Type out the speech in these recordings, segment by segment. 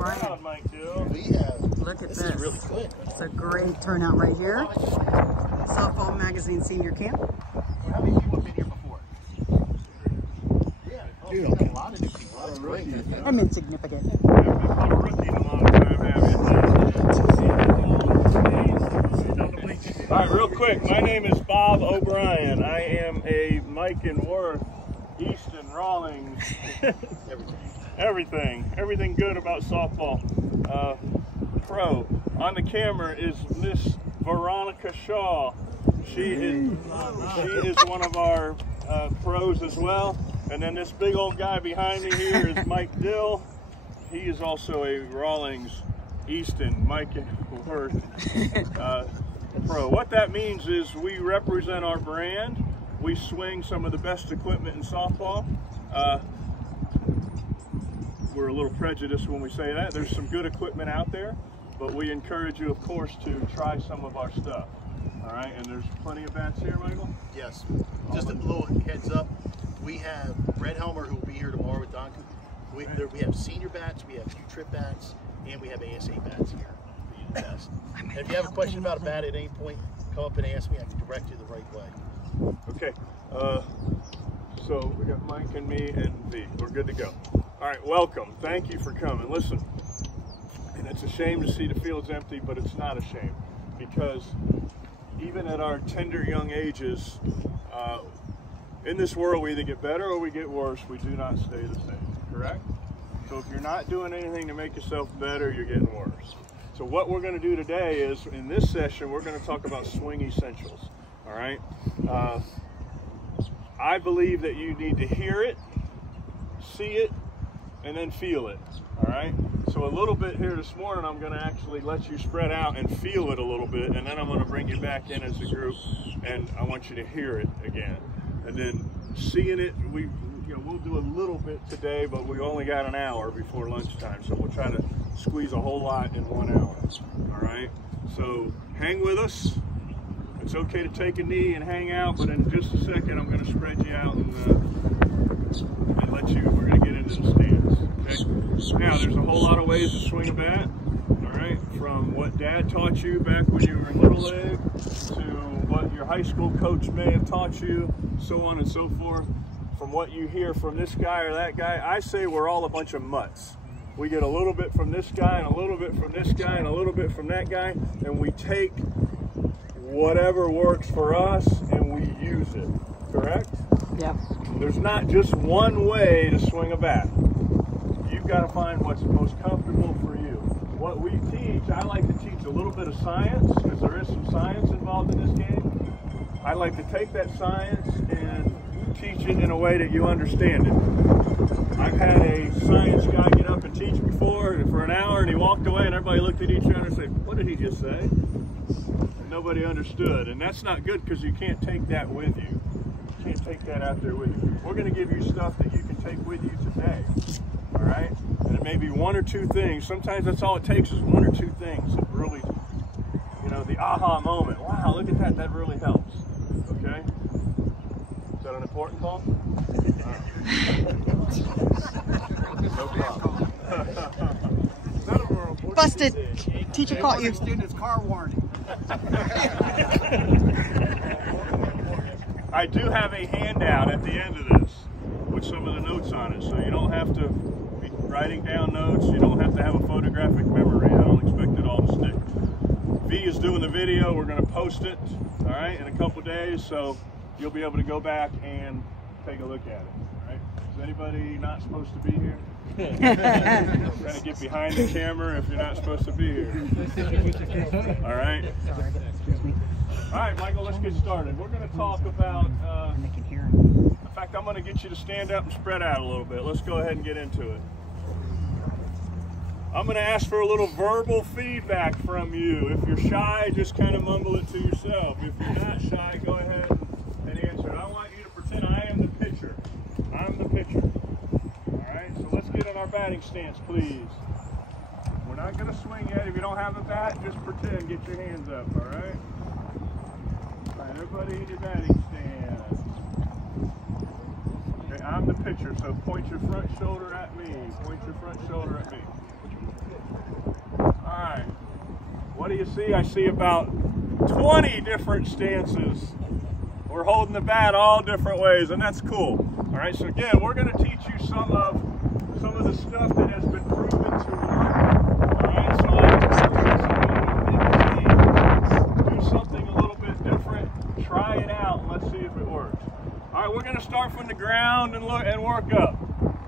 O'Brien. Look at this. Is really quick. It's a great turnout right here. Softball Magazine Senior Camp. How many people have been here before? Yeah, dude, a lot of new people. That's great. I'm insignificant. All right, real quick. My name is Bob O'Brien. I am a Miken, Worth, Easton, Rawlings, everything good about softball. Pro. On the camera is Miss Veronica Shaw. She is one of our pros as well. And then this big old guy behind me here is Mike Dill. He is also a Rawlings, Easton, Miken, Worth pro. What that means is we represent our brand. We swing some of the best equipment in softball. We're a little prejudiced when we say that. There's some good equipment out there, but we encourage you, of course, to try some of our stuff. All right, and there's plenty of bats here, Michael? Yes. Just a little heads up. We have Brett Helmer, who will be here tomorrow with Don. We have senior bats, we have Q-trip bats, and we have ASA bats here. Best. And if you have a question about a bat at any point, come up and ask me. I can direct you the right way. Okay. So we got Mike and me and V. We're good to go. All right, welcome. Thank you for coming. Listen, and it's a shame to see the fields empty, but it's not a shame, because even at our tender young ages, in this world we either get better or we get worse. We do not stay the same, correct? So if you're not doing anything to make yourself better, you're getting worse. So what we're going to do today is, in this session, we're going to talk about swing essentials, all right? I believe that you need to hear it, see it, and then feel it, all right? So a little bit here this morning, I'm going to actually let you spread out and feel it a little bit, and then I'm going to bring you back in as a group, and I want you to hear it again. And then seeing it, we'll do a little bit today, but we only got an hour before lunchtime, so we'll try to squeeze a whole lot in 1 hour, all right? So hang with us. It's okay to take a knee and hang out, but in just a second, I'm going to spread you out and let you, we're going to get into the stands, okay? Now, there's a whole lot of ways to swing a bat, all right? From what Dad taught you back when you were in Little League, to what your high school coach may have taught you, so on and so forth. From what you hear from this guy or that guy, I say we're all a bunch of mutts. We get a little bit from this guy and a little bit from this guy and a little bit from that guy, and we take whatever works for us and we use it, correct? Yep. There's not just one way to swing a bat. You've got to find what's most comfortable for you. What we teach, I like to teach a little bit of science, because there is some science involved in this game. I like to take that science and teach it in a way that you understand it. I've had a science guy get up and teach before for an hour, and he walked away, and everybody looked at each other and said, "What did he just say?" And nobody understood, and that's not good, because you can't take that with you. You can't take that out there with you. We're going to give you stuff that you can take with you today, all right? And it may be one or two things. Sometimes that's all it takes, is one or two things that really, the aha moment. Wow, look at that. That really helps, okay? Is that an important call? No problem. Busted. Teacher caught you. Students, car warning. I do have a handout at the end of this with some of the notes on it, so you don't have to be writing down notes. You don't have to have a photographic memory. I don't expect it all to stick. V is doing the video. We're going to post it, all right, in a couple days, so you'll be able to go back and take a look at it. All right? Is anybody not supposed to be here? Trying to get behind the camera if you're not supposed to be here. All right. All right, Michael. Let's get started. We're going to talk about. In fact, I'm going to get you to stand up and spread out a little bit. Let's go ahead and get into it. I'm going to ask for a little verbal feedback from you. If you're shy, just kind of mumble it to yourself. If you're not shy, go ahead and answer it. I want you to pretend I am the pitcher. I'm the pitcher. All right, so let's get in our batting stance, please. We're not going to swing yet. If you don't have a bat, just pretend. Get your hands up, all right? All right, everybody in your batting stance. Okay, I'm the pitcher, so point your front shoulder at me. Point your front shoulder at me. All right. What do you see? I see about 20 different stances. We're holding the bat all different ways, and that's cool. All right, so again, we're going to teach you some of the stuff that has been proven to work. All right, so do something a little bit different. Try it out, and let's see if it works. All right, we're going to start from the ground and work up.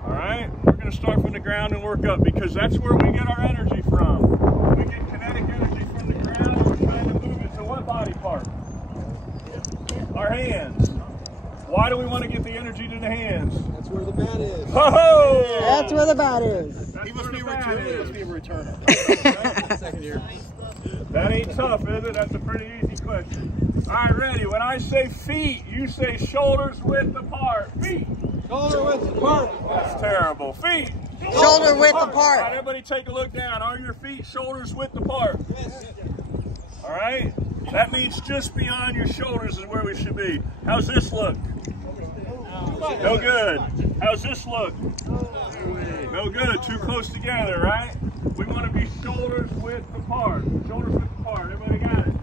All right, we're going to start from the ground and work up because that's where we get our energy from. We get kinetic energy from the ground. We're trying to move it to what body part? Our hands. Why do we want to get the energy to the hands? That's where the bat is. Ho-ho! That's where the bat is. He must be a returner. Second year. That ain't tough, is it? That's a pretty easy question. All right, ready. When I say feet, you say shoulders width apart. Feet. Shoulder width apart. That's terrible. Feet. Shoulder width All apart. right, everybody take a look down. Are your feet shoulders width apart? Yes. All right. That means just beyond your shoulders is where we should be. How's this look? No good. How's this look? No good. Too close together, right? We want to be shoulders width apart. Shoulders width apart. Everybody got it?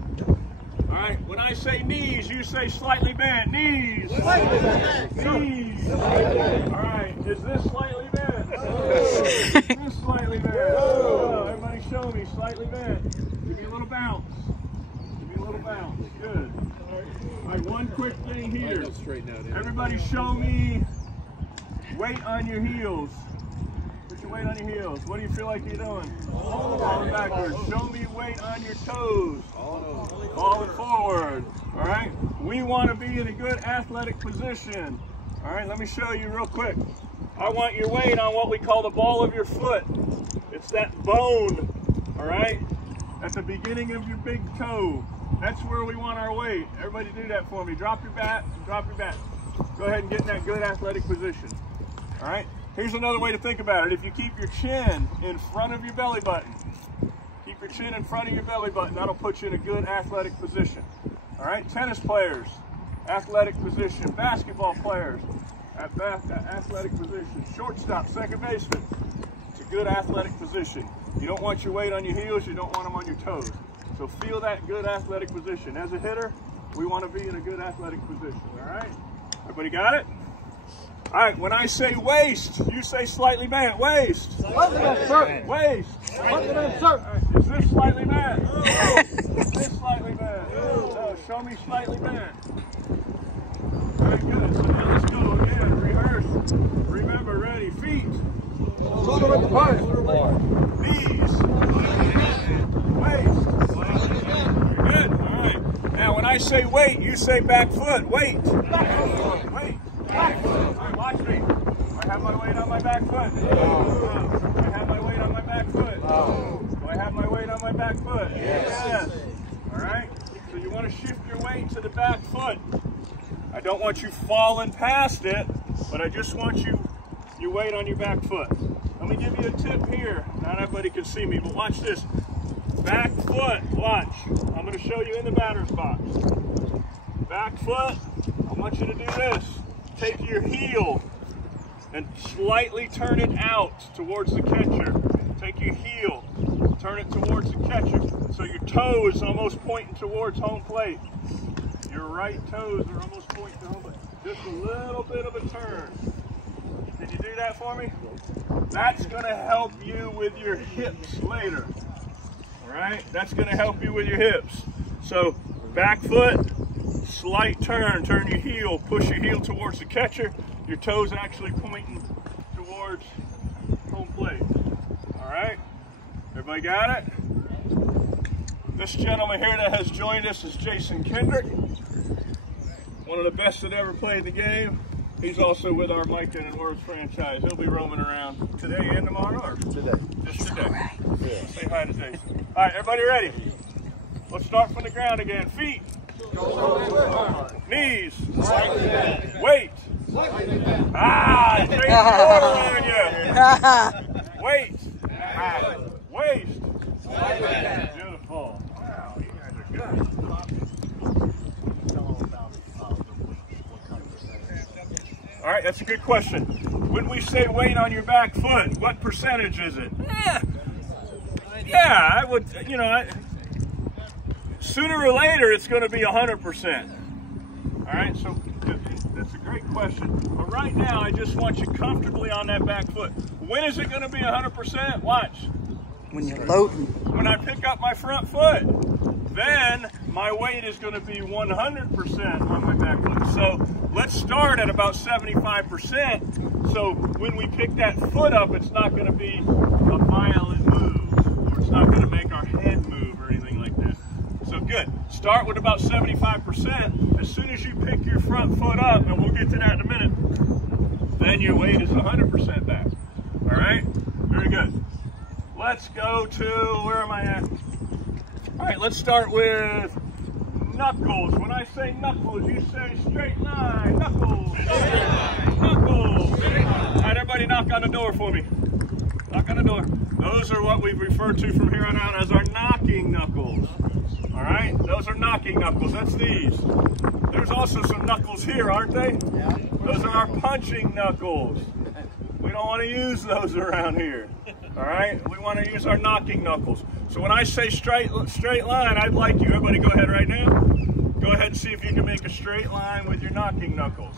All right. When I say knees, you say slightly bent. Knees. Slightly bent. Knees. All right. Is this slightly bent? Is this slightly bent? Oh, everybody show me slightly bent. Give me a little bounce. Give me a little bounce. Good. All right. One quick thing here. Everybody show me weight on your heels. Put your weight on your heels. What do you feel like you're doing? Falling backwards. Show me weight on your toes. Falling forward. All right. We want to be in a good athletic position. All right. Let me show you real quick. I want your weight on what we call the ball of your foot. It's that bone. All right. At the beginning of your big toe. That's where we want our weight. Everybody do that for me. Drop your bat. Drop your bat. Go ahead and get in that good athletic position. All right. Here's another way to think about it. If you keep your chin in front of your belly button, keep your chin in front of your belly button, that'll put you in a good athletic position. All right. Tennis players, athletic position. Basketball players, athletic position. Shortstop, second baseman. It's a good athletic position. You don't want your weight on your heels. You don't want them on your toes. So feel that good athletic position. As a hitter, we want to be in a good athletic position. All right. Everybody got it? All right, when I say waist, you say slightly bent. Waist. Slightly bent, sir. Waist. Slightly bent, sir. Right, is this slightly bent? No. Is this slightly bent? No. Show me slightly bent. Very good. So now let's go again. Rehearse. Remember, ready. Feet. Shoulder width apart. Knees. Waist. Very good. All right. Now, when I say weight, you say back foot. Weight. Back foot. Weight. Back foot. All right, watch me. I have my weight on my back foot. I have my weight on my back foot. Do I have my weight on my back foot? Yes. All right. So you want to shift your weight to the back foot. I don't want you falling past it, but I just want your weight on your back foot. Let me give you a tip here. Not everybody can see me, but watch this. Back foot. Watch. I'm going to show you in the batter's box. Back foot. I want you to do this. Take your heel and slightly turn it out towards the catcher. Take your heel, turn it towards the catcher. So your toe is almost pointing towards home plate. Your right toes are almost pointing to home plate. Just a little bit of a turn. Can you do that for me? That's going to help you with your hips later. All right? That's going to help you with your hips. So back foot. Slight turn, turn your heel, push your heel towards the catcher. Your toes actually pointing towards home plate. All right, everybody got it? This gentleman here that has joined us is Jason Kendrick, one of the best that ever played the game. He's also with our Miken and Words franchise. He'll be roaming around today and tomorrow, or Today. just today. Yeah. Say hi to Jason. All right, everybody ready? Let's start from the ground again. Feet. Knees. Weight. Ah, straight forward on you. Weight. Waist. Beautiful. Wow, you guys are good. All right, that's a good question. When we say weight on your back foot, what percentage is it? Yeah, I would, you know, sooner or later it's going to be 100%. All right, so that's a great question. But right now, I just want you comfortably on that back foot. When is it going to be 100%? Watch. When you're loading. When I pick up my front foot, then my weight is going to be 100% on my back foot. So let's start at about 75%. So when we pick that foot up, it's not going to be a violent move, or it's not going to make our head move or anything like that. So good. Start with about 75%. As soon as you pick your front foot up, and we'll get to that in a minute, then your weight is 100% back. All right? Very good. Let's go to, where am I at? All right, let's start with knuckles. When I say knuckles, you say straight line, knuckles, straight line, knuckles. Straight line. All right, everybody knock on the door for me. Knock on the door. Those are what we refer to from here on out as our knocking knuckles. All right, those are knocking knuckles. That's these. There's also some knuckles here, aren't they? Yeah. Those are our punching knuckles. We don't want to use those around here. All right, we want to use our knocking knuckles. So when I say straight line, I'd like you, everybody go ahead right now. Go ahead and see if you can make a straight line with your knocking knuckles.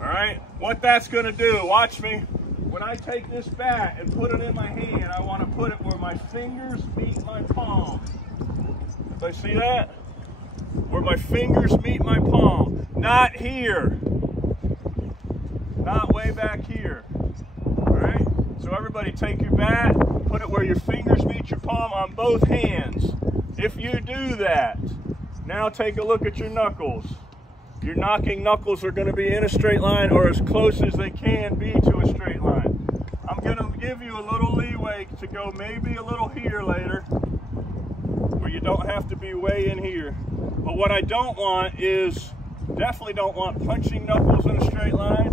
All right, what that's going to do, watch me. When I take this bat and put it in my hand, I want to put it where my fingers meet my palm. Everybody see that? Where my fingers meet my palm. Not here. Not way back here. All right? So everybody take your bat, put it where your fingers meet your palm on both hands. If you do that, now take a look at your knuckles. Your knocking knuckles are going to be in a straight line, or as close as they can be to a straight line. I'm going to give you a little leeway to go maybe a little here later, where you don't have to be way in here. But what I don't want is, definitely don't want punching knuckles in a straight line.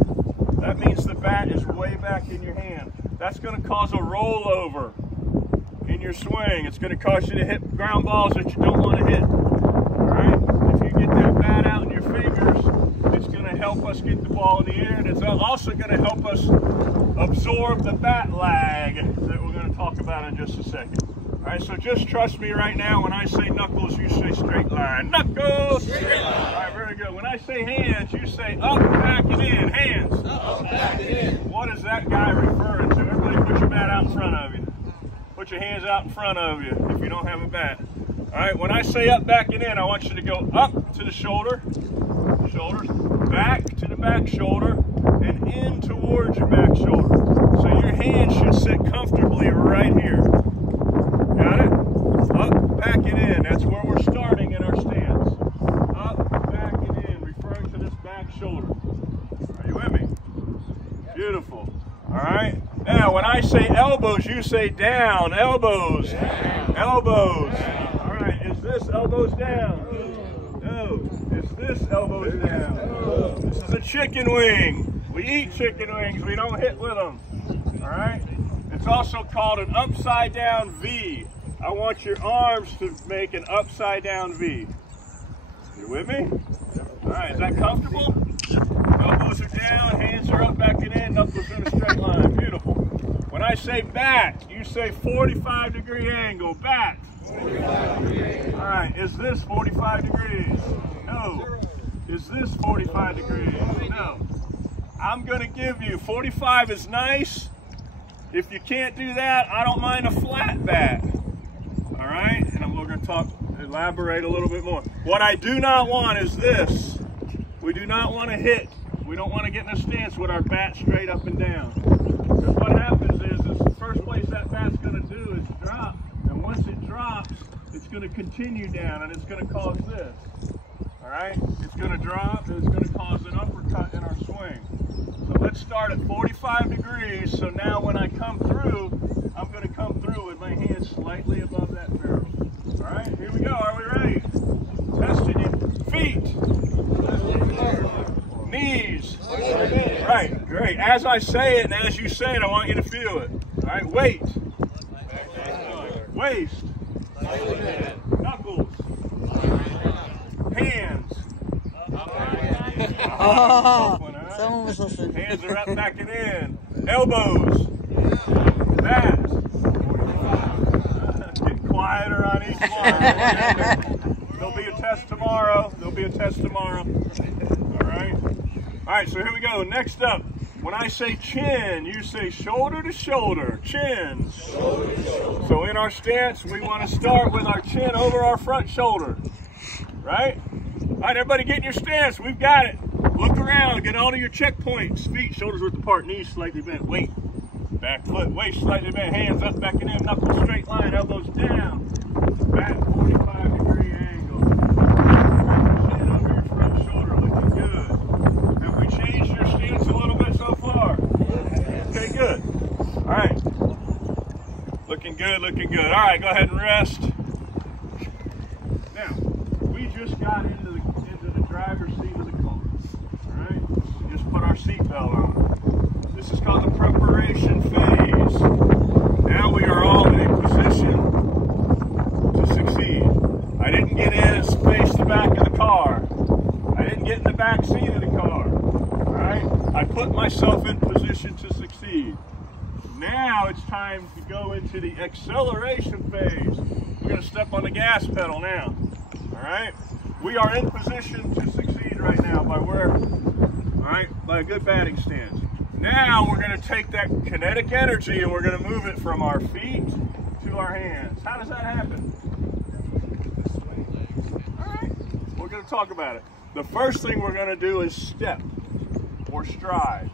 That means the bat is way back in your hand. That's going to cause a rollover in your swing. It's going to cause you to hit ground balls that you don't want to hit. All right? If you get that bat out in your fingers, it's going to help us get the ball in the air, and it's also going to help us absorb the bat lag that we're going to talk about in just a second. All right, so just trust me right now. When I say knuckles, you say straight line. Knuckles! Straight line. All right, very good. When I say hands, you say up, back, and in. Hands. Up, back, and in. What is that guy referring to? Everybody put your bat out in front of you. Put your hands out in front of you if you don't have a bat. All right, when I say up, back, and in, I want you to go up to the shoulder, shoulders, back to the back shoulder, and in towards your back shoulder. So your hands should sit comfortably right here. Got it? Up, back, and in. That's where we're starting in our stance. Up, back, and in, referring to this back shoulder. Are you with me? Beautiful. All right. Now, when I say elbows, you say down. Elbows. Down. Elbows. Down. All right. Is this elbows down? No. Is this elbows down? No. This is a chicken wing. We eat chicken wings. We don't hit with them. All right. It's also called an upside down V. I want your arms to make an upside down V. You with me? All right, is that comfortable? Elbows are down, hands are up, back and in, knuckles in a straight line. Beautiful. When I say bat, you say 45-degree angle. Bat. 45-degree angle. All right, is this 45 degrees? No. Is this 45 degrees? No. I'm going to give you 45 is nice. If you can't do that, I don't mind a flat bat. All right, and we're going to elaborate a little bit more. What I do not want is this. We do not want to hit. We don't want to get in a stance with our bat straight up and down. Because what happens is the first place that bat's going to do is drop. And once it drops, it's going to continue down, and it's going to cause this. All right, it's going to drop, and it's going to cause an uppercut in our swing. So let's start at 45 degrees. So now when I come through, I'm going to come through with my hands slightly above that barrel. All right, here we go. Are we ready? Testing you. Feet. Knees. Right, great. As I say it and as you say it, I want you to feel it. All right, weight. Waist. Knuckles. Hands. Oh, someone was listening. Hands are up, back, and in. Elbows. Bat. Get There'll be a test tomorrow. All right. All right, so here we go. Next up, when I say chin, you say shoulder to shoulder, chin. Shoulder to shoulder. So in our stance, we want to start with our chin over our front shoulder, right? All right, everybody get in your stance. We've got it. Look around, get all of your checkpoints. Feet, shoulders width apart, knees slightly bent, weight. Back foot, waist slightly bent, hands up, back and in, knuckles straight line, elbows down. Back 45-degree angle. Chin over your front shoulder, looking good. Have we changed your stance a little bit so far? Okay, good. All right. Looking good, looking good. All right, go ahead and rest. Now, we just got into the driver's seat of the car. All right? Just put our seatbelt on. This is called the preparation phase. Now we are all in a position to succeed. I didn't get in and space the back of the car. I didn't get in the back seat of the car. All right? I put myself in position to succeed. Now it's time to go into the acceleration phase. We're going to step on the gas pedal now. All right? We are in position to succeed right now by a good batting stance. Now we're going to take that kinetic energy and we're going to move it from our feet to our hands. How does that happen? All right, we're going to talk about it. The first thing we're going to do is step or stride.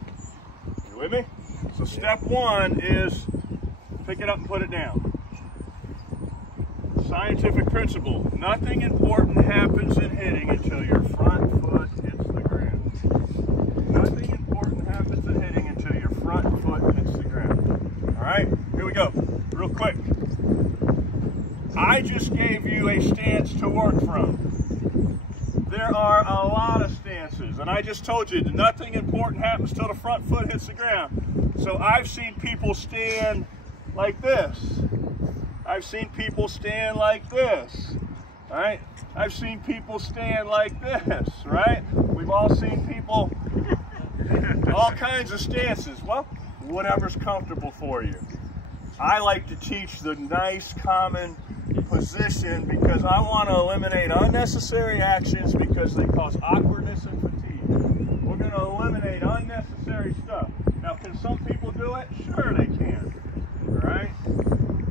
You with me? So step one is pick it up and put it down. Scientific principle. Nothing important happens in hitting until your front foot hits the ground. Nothing important happens in hitting until your front foot hits the ground. All right, here we go. Real quick. I just gave you a stance to work from. There are a lot of stances, and I just told you nothing important happens till the front foot hits the ground. So I've seen people stand like this. I've seen people stand like this, right? I've seen people stand like this, right? We've all seen people, all kinds of stances. Well, whatever's comfortable for you. I like to teach the nice, common position because I want to eliminate unnecessary actions because they cause awkwardness and fatigue. We're going to eliminate unnecessary stuff. Now, can some people do it? Sure they can, all right?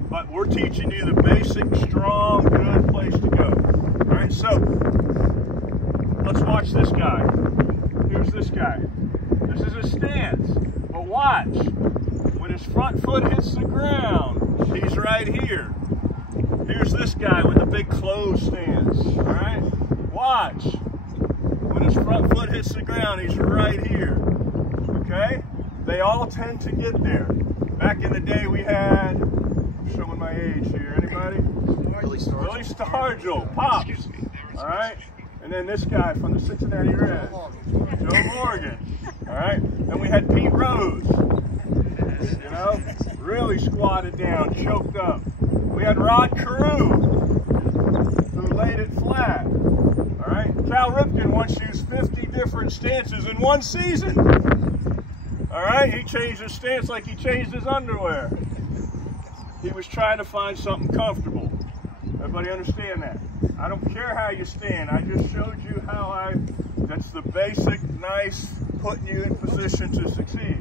But we're teaching you the basic, strong, good place to go. All right, so let's watch this guy. Here's this guy. This is his stance. But watch. When his front foot hits the ground, he's right here. Here's this guy with a big closed stance. All right? Watch. When his front foot hits the ground, he's right here. Okay? They all tend to get there. Back in the day, we had... showing my age here. Anybody? Willie Stargell, Pops. All right. And then this guy from the Cincinnati Reds, Joe Morgan. All right. Then we had Pete Rose. You know, really squatted down, choked up. We had Rod Carew, who laid it flat. All right. Cal Ripken once used 50 different stances in one season. All right. He changed his stance like he changed his underwear. He was trying to find something comfortable. Everybody understand that? I don't care how you stand. I just showed you how that's the basic, nice, putting you in position to succeed.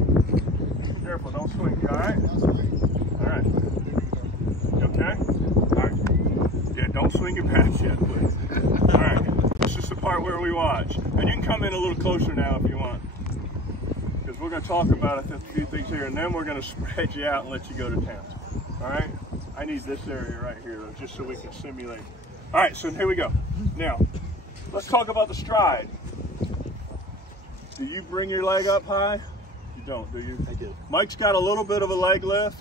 Careful, don't swing, you all right? All right. You okay? All right. Yeah, don't swing your bats yet, please. All right. This is the part where we watch. And you can come in a little closer now if you want. Because we're going to talk about a few things here, and then we're going to spread you out and let you go to town. All right, I need this area right here, though, just so we can simulate. All right, so here we go. Now, let's talk about the stride. Do you bring your leg up high? You don't, do you? I do. Mike's got a little bit of a leg lift.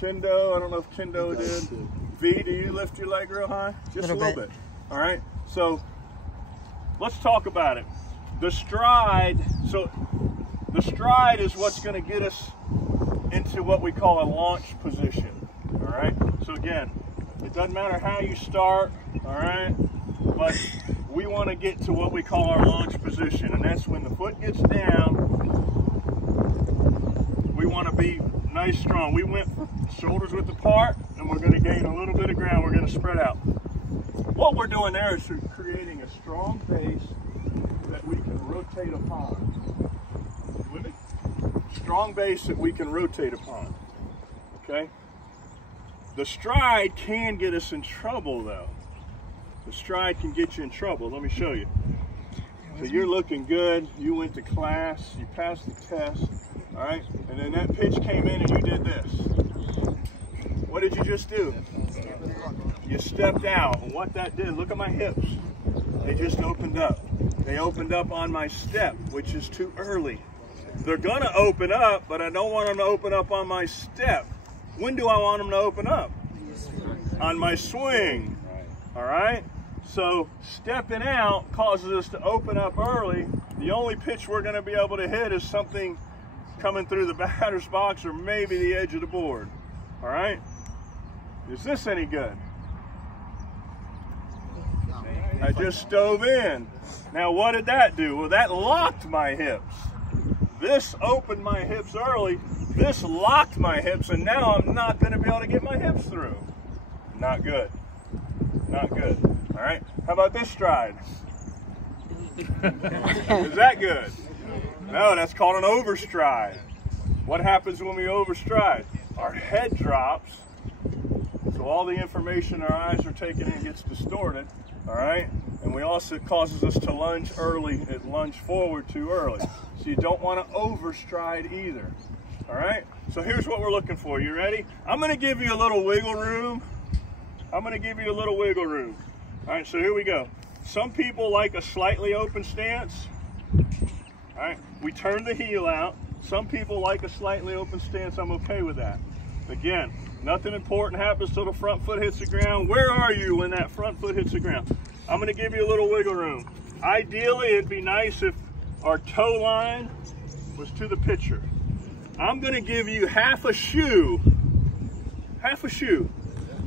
Kendo, I don't know if Kendo did. V, do you lift your leg real high? Just a little bit. All right, so let's talk about it. The stride, so the stride is what's going to get us into what we call a launch position. All right, so again, it doesn't matter how you start, all right, but we want to get to what we call our launch position, and that's when the foot gets down. We want to be nice, strong. We went shoulders width apart, and we're going to gain a little bit of ground. We're going to spread out. what we're doing there is creating a strong base that we can rotate upon. You with me? Strong base that we can rotate upon. Okay? The stride can get us in trouble though. The stride can get you in trouble. Let me show you. So you're looking good, you went to class, you passed the test, all right? And then that pitch came in and you did this. What did you just do? You stepped out, and what that did, look at my hips. They just opened up. They opened up on my step, which is too early. They're gonna open up, but I don't want them to open up on my step. When do I want them to open up? On my swing, all right? So stepping out causes us to open up early. The only pitch we're going to be able to hit is something coming through the batter's box or maybe the edge of the board. All right? Is this any good? I just stove in. Now what did that do? Well, that locked my hips. This opened my hips early. This locked my hips, and now I'm not going to be able to get my hips through. Not good. Not good. All right, how about this stride? Is that good? No, that's called an overstride. What happens when we overstride? Our head drops, so all the information our eyes are taking in gets distorted, all right? And we also, it causes us to lunge early, it lunge forward too early. So you don't want to overstride either, all right? So here's what we're looking for. You ready? I'm going to give you a little wiggle room. I'm going to give you a little wiggle room. All right, so here we go. Some people like a slightly open stance. All right, we turn the heel out. Some people like a slightly open stance. I'm okay with that. Again, nothing important happens till the front foot hits the ground. Where are you when that front foot hits the ground? I'm going to give you a little wiggle room. Ideally, it'd be nice if our toe line was to the pitcher. I'm going to give you half a shoe. Half a shoe.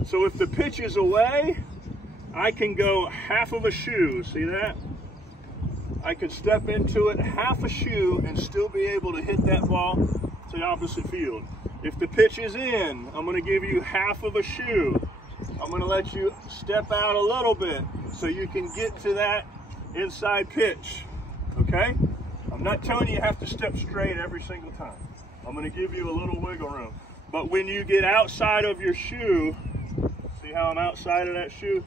So if the pitch is away, I can go half of a shoe. See that? I could step into it half a shoe and still be able to hit that ball to the opposite field. If the pitch is in, I'm going to give you half of a shoe. I'm going to let you step out a little bit so you can get to that inside pitch. Okay? I'm not telling you you have to step straight every single time. I'm going to give you a little wiggle room. But when you get outside of your shoe, see how I'm outside of that shoe?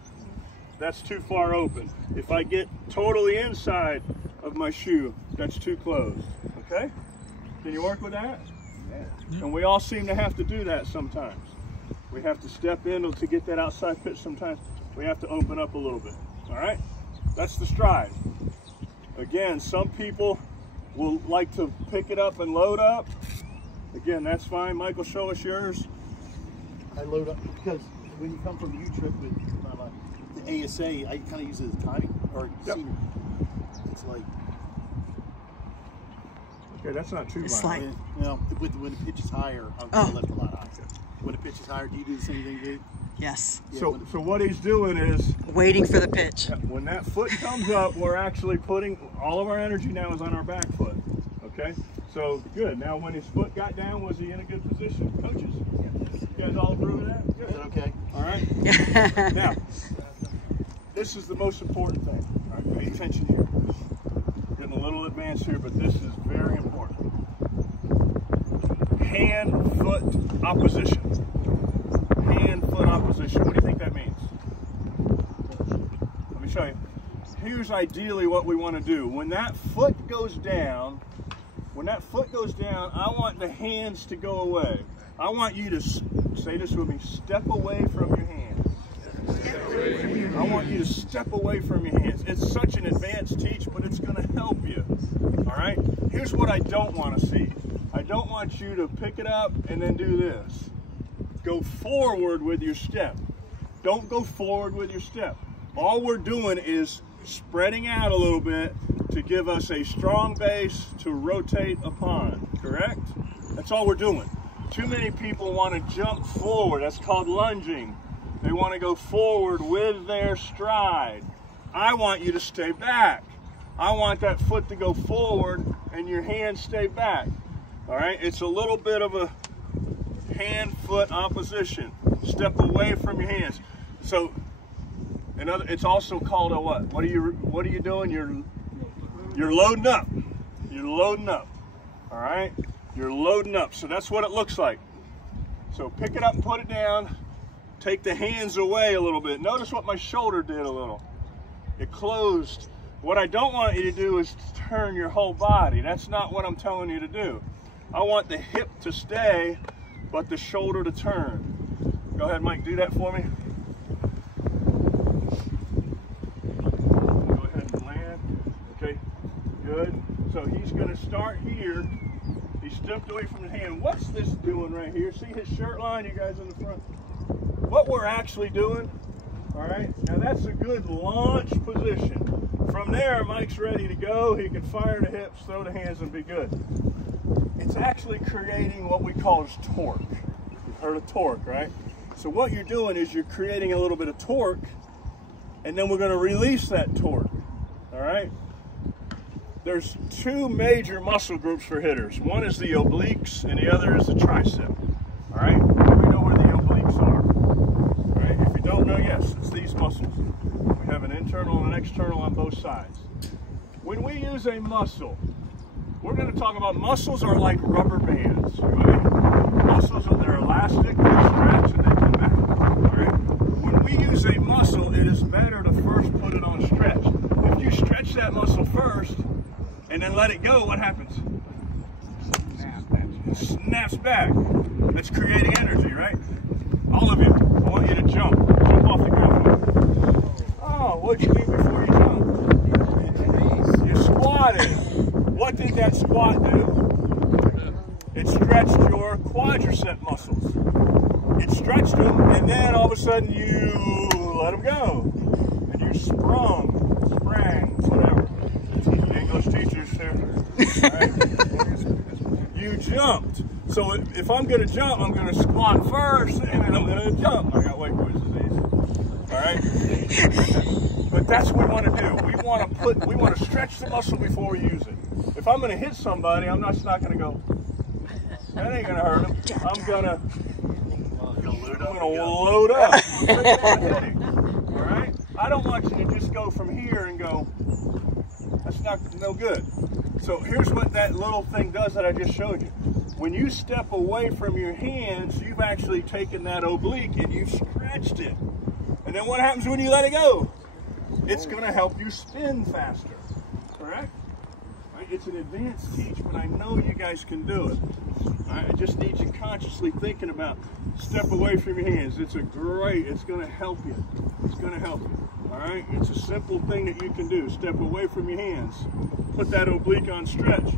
That's too far open. If I get totally inside of my shoe, that's too closed. Okay? Can you work with that? Yeah. And we all seem to have to do that sometimes. We have to step in to get that outside pitch sometimes. We have to open up a little bit. All right? That's the stride. Again, some people will like to pick it up and load up. Again, that's fine. Michael, show us yours. I load up because when you come from the U-trip with the ASA, I kind of use it as timing or senior. It's like, okay, that's not too It's much. like, you know, when the pitch is higher, I'm left a lot higher. When the pitch is higher, do you do the same thing, Dave? yes. Yeah, So what he's doing is, Waiting for the pitch. when that foot comes up, we're actually putting, all of our energy now is on our back foot, okay? So, good. Now, when his foot got down, was he in a good position? Coaches, you guys all agree with that? Good. Is that okay? All right. Now, this is the most important thing. All right, pay attention here. Getting a little advanced here, but this is very important. Hand-foot opposition. Hand-foot opposition. What do you think that means? Let me show you. Here's ideally what we want to do. When that foot goes down, I want the hands to go away. I want you to, say this with me, step away from your hands. I want you to step away from your hands. It's such an advanced teach, but it's going to help you. All right? Here's what I don't want to see. I don't want you to pick it up and then do this. Go forward with your step. Don't go forward with your step. All we're doing is spreading out a little bit to give us a strong base to rotate upon, correct? That's all we're doing. Too many people want to jump forward. That's called lunging. They want to go forward with their stride. I want you to stay back. I want that foot to go forward and your hands stay back. All right, it's a little bit of a hand-foot opposition. Step away from your hands. So It's also called a what? What are you doing? You're loading up. You're loading up. All right? You're loading up. So that's what it looks like. So pick it up and put it down. Take the hands away a little bit. Notice what my shoulder did a little. It closed. What I don't want you to do is turn your whole body. That's not what I'm telling you to do. I want the hip to stay, but the shoulder to turn. Go ahead, Mike, do that for me. Go ahead and land. Okay, good. So he's going to start here. He stepped away from the hand. What's this doing right here? See his shirt line, you guys in the front? What we're actually doing, all right, now that's a good launch position. From there, Mike's ready to go. He can fire the hips, throw the hands, and be good. It's actually creating what we call torque. You've heard of torque, right? So what you're doing is you're creating a little bit of torque, and then we're going to release that torque, all right? There's two major muscle groups for hitters. One is the obliques, and the other is the tricep, all right? We know where the obliques are, all right? If you don't know, yes, it's these muscles. We have an internal and an external on both sides. When we use a muscle, we're going to talk about muscles are like rubber bands. Right? Muscles are they're elastic, they stretch, and they come back. Right? When we use a muscle, it is better to first put it on stretch. If you stretch that muscle first and then let it go, what happens? It snaps back. That's creating energy, right? All of you, I want you to jump. Jump off the ground. Oh, what'd you do before you jumped? You squatted. What did that squat do? It stretched your quadricep muscles. It stretched them, and then all of a sudden you let them go. And you sprang, whatever. English teachers here. Right? You jumped. So if I'm going to jump, I'm going to squat first, and then I'm going to jump. I got white boys disease. All right? But that's what we want to do. We want to stretch the muscle before we use it. If I'm going to hit somebody, I'm not going to go, that ain't going to hurt him. I'm going to load up. All right? I don't want you to just go from here and go, that's no good. So here's what that little thing does that I just showed you. When you step away from your hands, you've actually taken that oblique and you've stretched it. And then what happens when you let it go? It's going to help you spin faster. Correct? Right? It's an advanced teach, but I know you guys can do it. Right? I just need you consciously thinking about step away from your hands. It's going to help you. It's going to help you. All right? It's a simple thing that you can do. Step away from your hands. Put that oblique on stretch.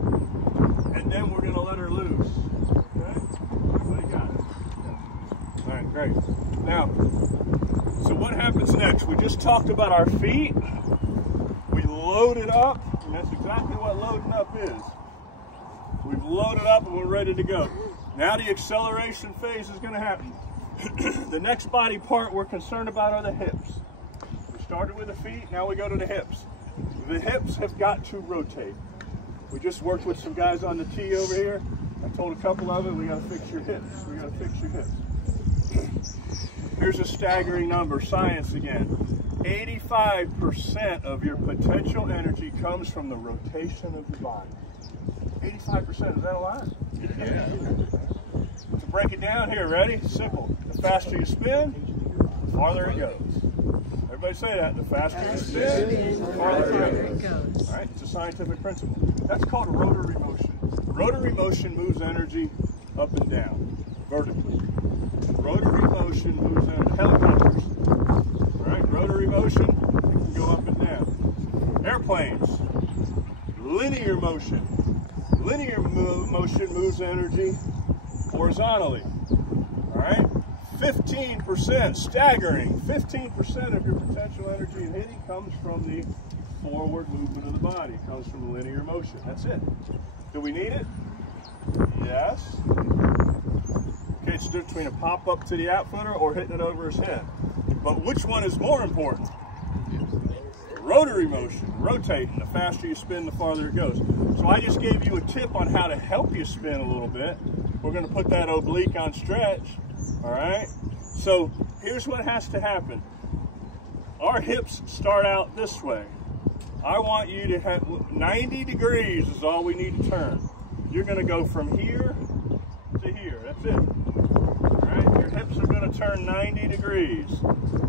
And then we're going to let her loose. Okay? Everybody got it? All right, great. Now, so what happens next? We just talked about our feet. We loaded up, and that's exactly what loading up is. We've loaded up and we're ready to go. Now the acceleration phase is going to happen. The next body part we're concerned about are the hips. We started with the feet, now we go to the hips. The hips have got to rotate. We just worked with some guys on the tee over here. I told a couple of them, we got to fix your hips. We got to fix your hips. Here's a staggering number, science again. 85% of your potential energy comes from the rotation of your body. 85%, is that a lot? Yeah. To break it down here, ready? Simple. The faster you spin, the farther it goes. Everybody say that. The faster you spin, the farther it goes. All right, it's a scientific principle. That's called rotary motion. Rotary motion moves energy up and down, vertically. Rotary motion moves energy. Helicopters. All right, rotary motion, it can go up and down. Airplanes. Linear motion. Linear motion moves energy horizontally. All right? 15%, staggering, 15% of your potential energy in hitting comes from the forward movement of the body. It comes from linear motion. That's it. Do we need it? Yes. Okay, it's the difference between a pop-up to the outfitter or hitting it over his head. But which one is more important? Rotary motion, rotating. The faster you spin, the farther it goes. So I just gave you a tip on how to help you spin a little bit. We're going to put that oblique on stretch. All right? So here's what has to happen. our hips start out this way. I want you to have 90 degrees is all we need to turn. You're going to go from here to here. That's it. All right? Your hips are going to turn 90 degrees.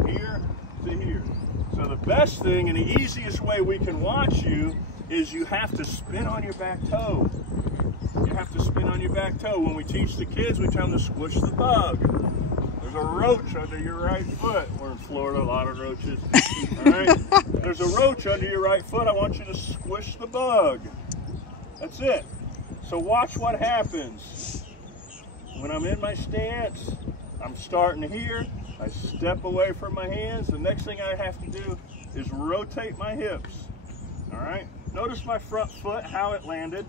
Here to here. So the best thing and the easiest way we can watch you is you have to spin on your back toe. You have to spin on your back toe. When we teach the kids, we tell them to squish the bug. There's a roach under your right foot. We're in Florida, a lot of roaches. All right? There's a roach under your right foot. I want you to squish the bug. That's it. So watch what happens. When I'm in my stance, I'm starting here. I step away from my hands. The next thing I have to do is rotate my hips. All right? Notice my front foot, how it landed.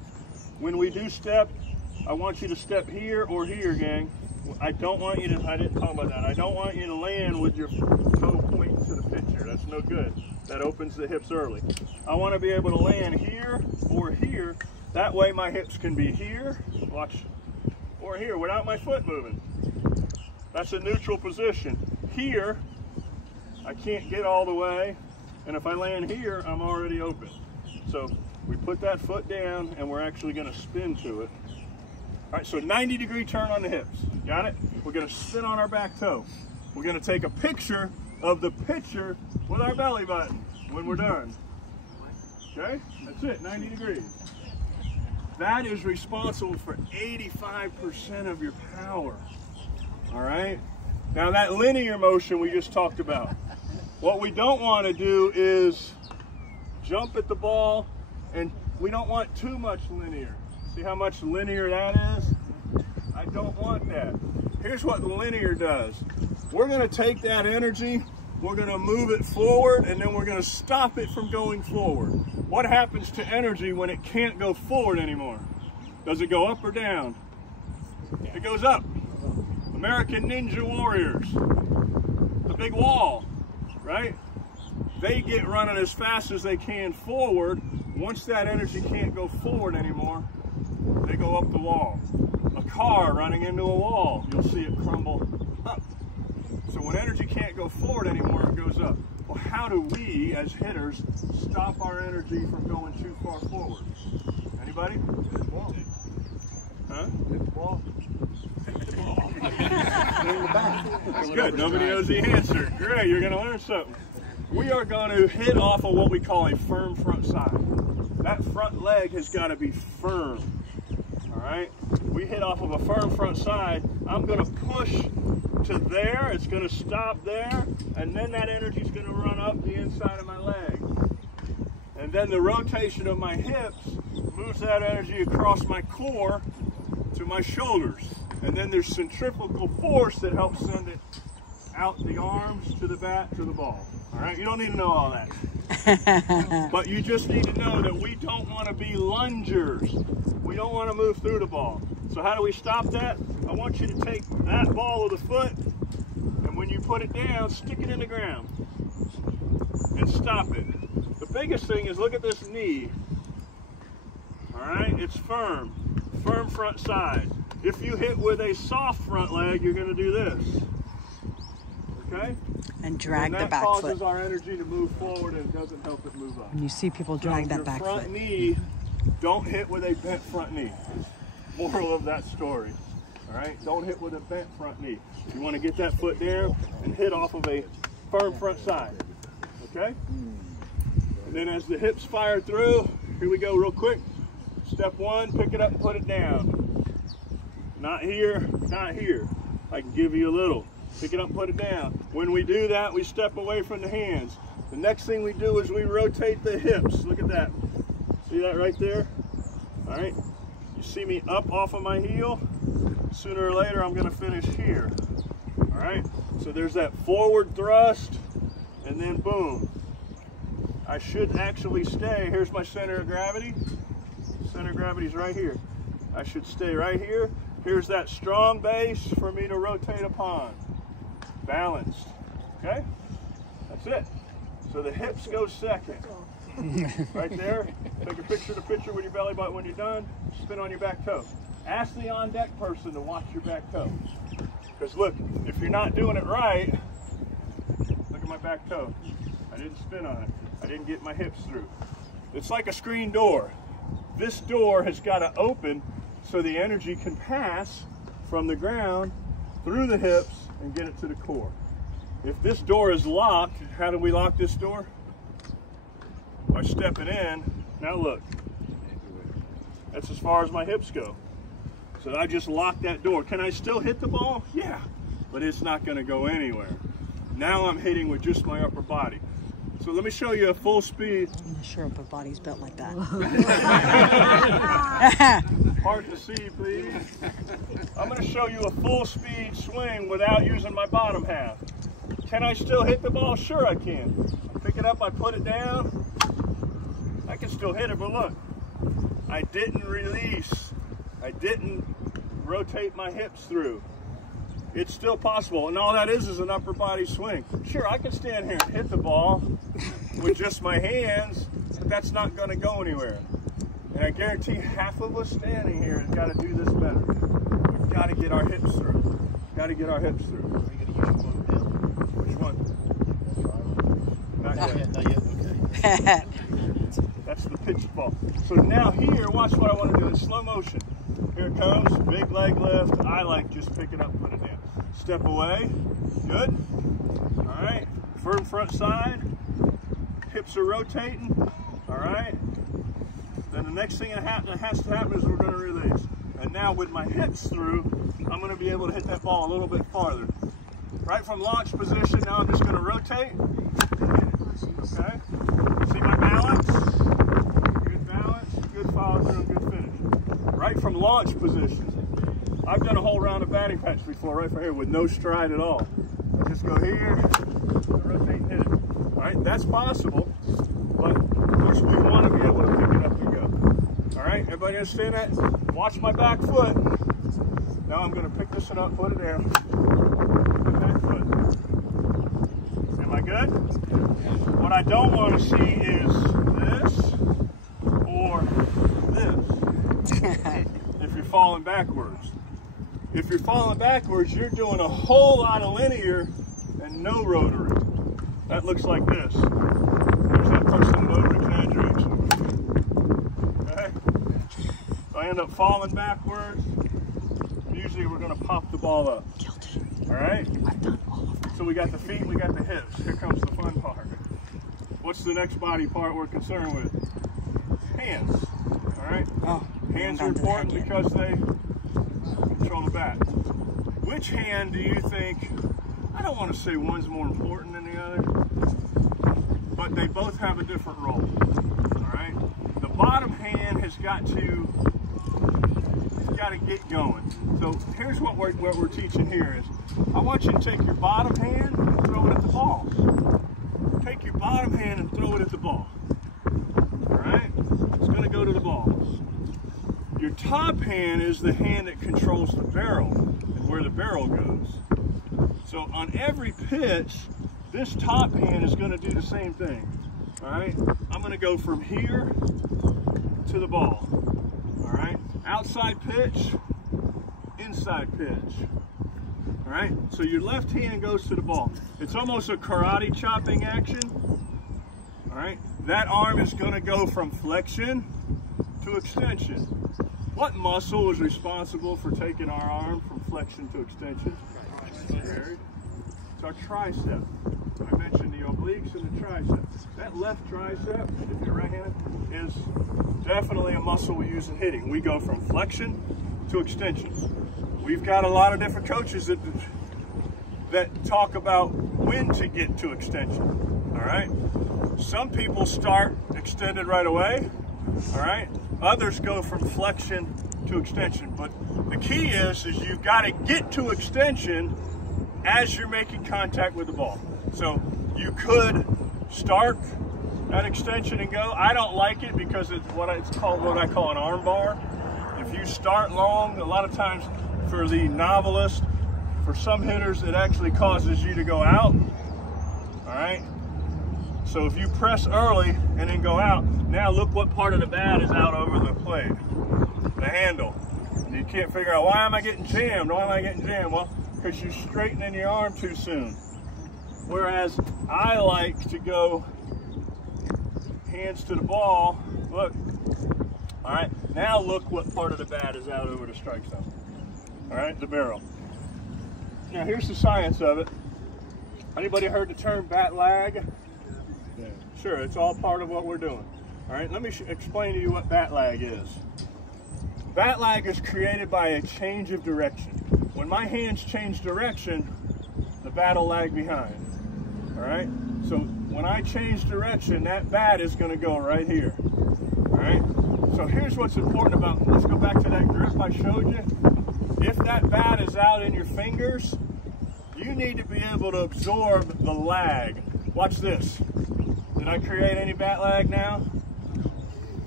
When we do step, I want you to step here or here, gang. I don't want you to, I didn't talk about that. I don't want you to land with your toe pointing to the pitcher. That's no good. That opens the hips early. I want to be able to land here or here. That way my hips can be here, watch, or here without my foot moving. That's a neutral position. Here, I can't get all the way. And if I land here, I'm already open. So we put that foot down and we're actually going to spin to it. All right, so 90-degree turn on the hips. Got it? We're going to spin on our back toe. We're going to take a picture of the pitcher with our belly button when we're done. Okay? That's it, 90 degrees. That is responsible for 85% of your power. All right? Now that linear motion we just talked about. What we don't want to do is jump at the ball, and we don't want too much linear. See how much linear that is? I don't want that. Here's what the linear does. We're going to take that energy, we're going to move it forward, and then we're going to stop it from going forward. What happens to energy when it can't go forward anymore? Does it go up or down? It goes up. American Ninja Warriors, the big wall, right? They get running as fast as they can forward. Once that energy can't go forward anymore, they go up the wall. A car running into a wall, you'll see it crumble up. So when energy can't go forward anymore, it goes up. Well, how do we, as hitters, stop our energy from going too far forward? Anybody? Hit the ball. Huh? Hit the ball. That's good. Nobody knows the answer. Great, you're going to learn something. We are going to hit off of what we call a firm front side. That front leg has got to be firm. All right? We hit off of a firm front side. I'm going to push to there. It's going to stop there. And then that energy is going to run up the inside of my leg. And then the rotation of my hips moves that energy across my core to my shoulders. And then there's centrifugal force that helps send it out the arms to the bat to the ball. All right, you don't need to know all that. But you just need to know that we don't want to be lungers. We don't want to move through the ball. So how do we stop that? I want you to take that ball of the foot, and when you put it down, stick it in the ground and stop it. The biggest thing is look at this knee. All right, it's firm front side. If you hit with a soft front leg, you're going to do this. Okay? And drag the back that foot. causes our energy to move forward and doesn't help it move up. And you see people drag that back front foot. knee, don't hit with a bent front knee. Moral of that story. All right? Don't hit with a bent front knee. You want to get that foot down and hit off of a firm front side. Okay? And then as the hips fire through, here we go real quick. Step one, pick it up and put it down. Not here, not here. I can give you a little. Pick it up and put it down. When we do that, we step away from the hands. The next thing we do is we rotate the hips. Look at that. See that right there? All right. You see me up off of my heel? Sooner or later, I'm going to finish here. All right. So there's that forward thrust, and then boom. I should actually stay. Here's my center of gravity. Center of gravity is right here. I should stay right here. Here's that strong base for me to rotate upon. Balanced. Okay? That's it. So the hips go second. Right there. Take a picture of the pitcher with your belly button when you're done. Spin on your back toe. Ask the on-deck person to watch your back toe. Because look, if you're not doing it right, look at my back toe. I didn't spin on it. I didn't get my hips through. It's like a screen door. This door has got to open so the energy can pass from the ground through the hips and get it to the core. If this door is locked, how do we lock this door? By stepping in. Now look, that's as far as my hips go. So I just locked that door. Can I still hit the ball? Yeah, but it's not going to go anywhere. Now I'm hitting with just my upper body. So let me show you a full speed. I'm not sure if my body's built like that. Hard to see, please. I'm going to show you a full speed swing without using my bottom half. Can I still hit the ball? Sure I can. Pick it up, I put it down. I can still hit it, but look, I didn't release. I didn't rotate my hips through. It's still possible, and all that is an upper body swing. Sure, I can stand here and hit the ball with just my hands, but that's not going to go anywhere. And I guarantee half of us standing here has got to do this better. We've got to get our hips through. Got to get our hips through. Are you going to use your boat, Dill? Which one? Not yet. Not yet, okay. That's the pitched ball. So now here, watch what I want to do in slow motion. Here it comes, big leg lift. I like just pick it up and put it down. Step away, good. All right, firm front side. Hips are rotating, all right. Then the next thing that has to happen is we're gonna release. And now with my hips through, I'm gonna be able to hit that ball a little bit farther. Right from launch position, now I'm just gonna rotate. Okay, see my balance? Good balance, good follow through, and good finish. Right from launch position. I've done a whole round of batting practice before, right from here, with no stride at all. I just go here, rotate and hit it. All right, that's possible, but of course we want to be able to pick it up and go. All right, everybody understand that? Watch my back foot. Now I'm going to pick this up, put it down. Back foot. Am I good? What I don't want to see is this or this. If you're falling backwards. If you're falling backwards, you're doing a whole lot of linear and no rotary. That looks like this. There's that person that over-exaggerates. Okay? If I end up falling backwards, usually we're going to pop the ball up. Guilty. All right? I've done all of that. So we got the feet, we got the hips. Here comes the fun part. What's the next body part we're concerned with? Hands. All right? Oh, Hands are important because they control the bat. Which hand do you think, I don't want to say one's more important than the other, but they both have a different role. All right? The bottom hand has got to get going. So here's what we're teaching here is, I want you to take your bottom hand and throw it at the balls. Take your bottom hand and throw it at the ball. All right? It's going to go to the balls. Your top hand is the hand that controls the barrel and where the barrel goes. So on every pitch, this top hand is going to do the same thing. All right? I'm going to go from here to the ball. All right? Outside pitch, inside pitch. All right? So your left hand goes to the ball. It's almost a karate chopping action. All right? That arm is going to go from flexion to extension. What muscle is responsible for taking our arm from flexion to extension? It's our tricep. I mentioned the obliques and the tricep. That left tricep, if you're right-handed, is definitely a muscle we use in hitting. We go from flexion to extension. We've got a lot of different coaches that talk about when to get to extension. All right? Some people start extended right away. All right? Others go from flexion to extension. But the key is you've got to get to extension as you're making contact with the ball. So you could start at extension and go. I don't like it because it's what I call an arm bar. If you start long, a lot of times for the novelist, for some hitters, it actually causes you to go out. All right? So if you press early and then go out, now look what part of the bat is out over the plate. The handle. You can't figure out, why am I getting jammed? Why am I getting jammed? Well, because you're straightening your arm too soon. Whereas I like to go hands to the ball. Look. All right, now look what part of the bat is out over the strike zone. All right, the barrel. Now here's the science of it. Anybody heard the term bat lag? Yeah. Sure, it's all part of what we're doing. All right, let me explain to you what bat lag is. Bat lag is created by a change of direction. When my hands change direction, the bat will lag behind. All right, so when I change direction, that bat is going to go right here. All right, so here's what's important about, let's go back to that grip I showed you. If that bat is out in your fingers, you need to be able to absorb the lag. Watch this. Did I create any bat lag now?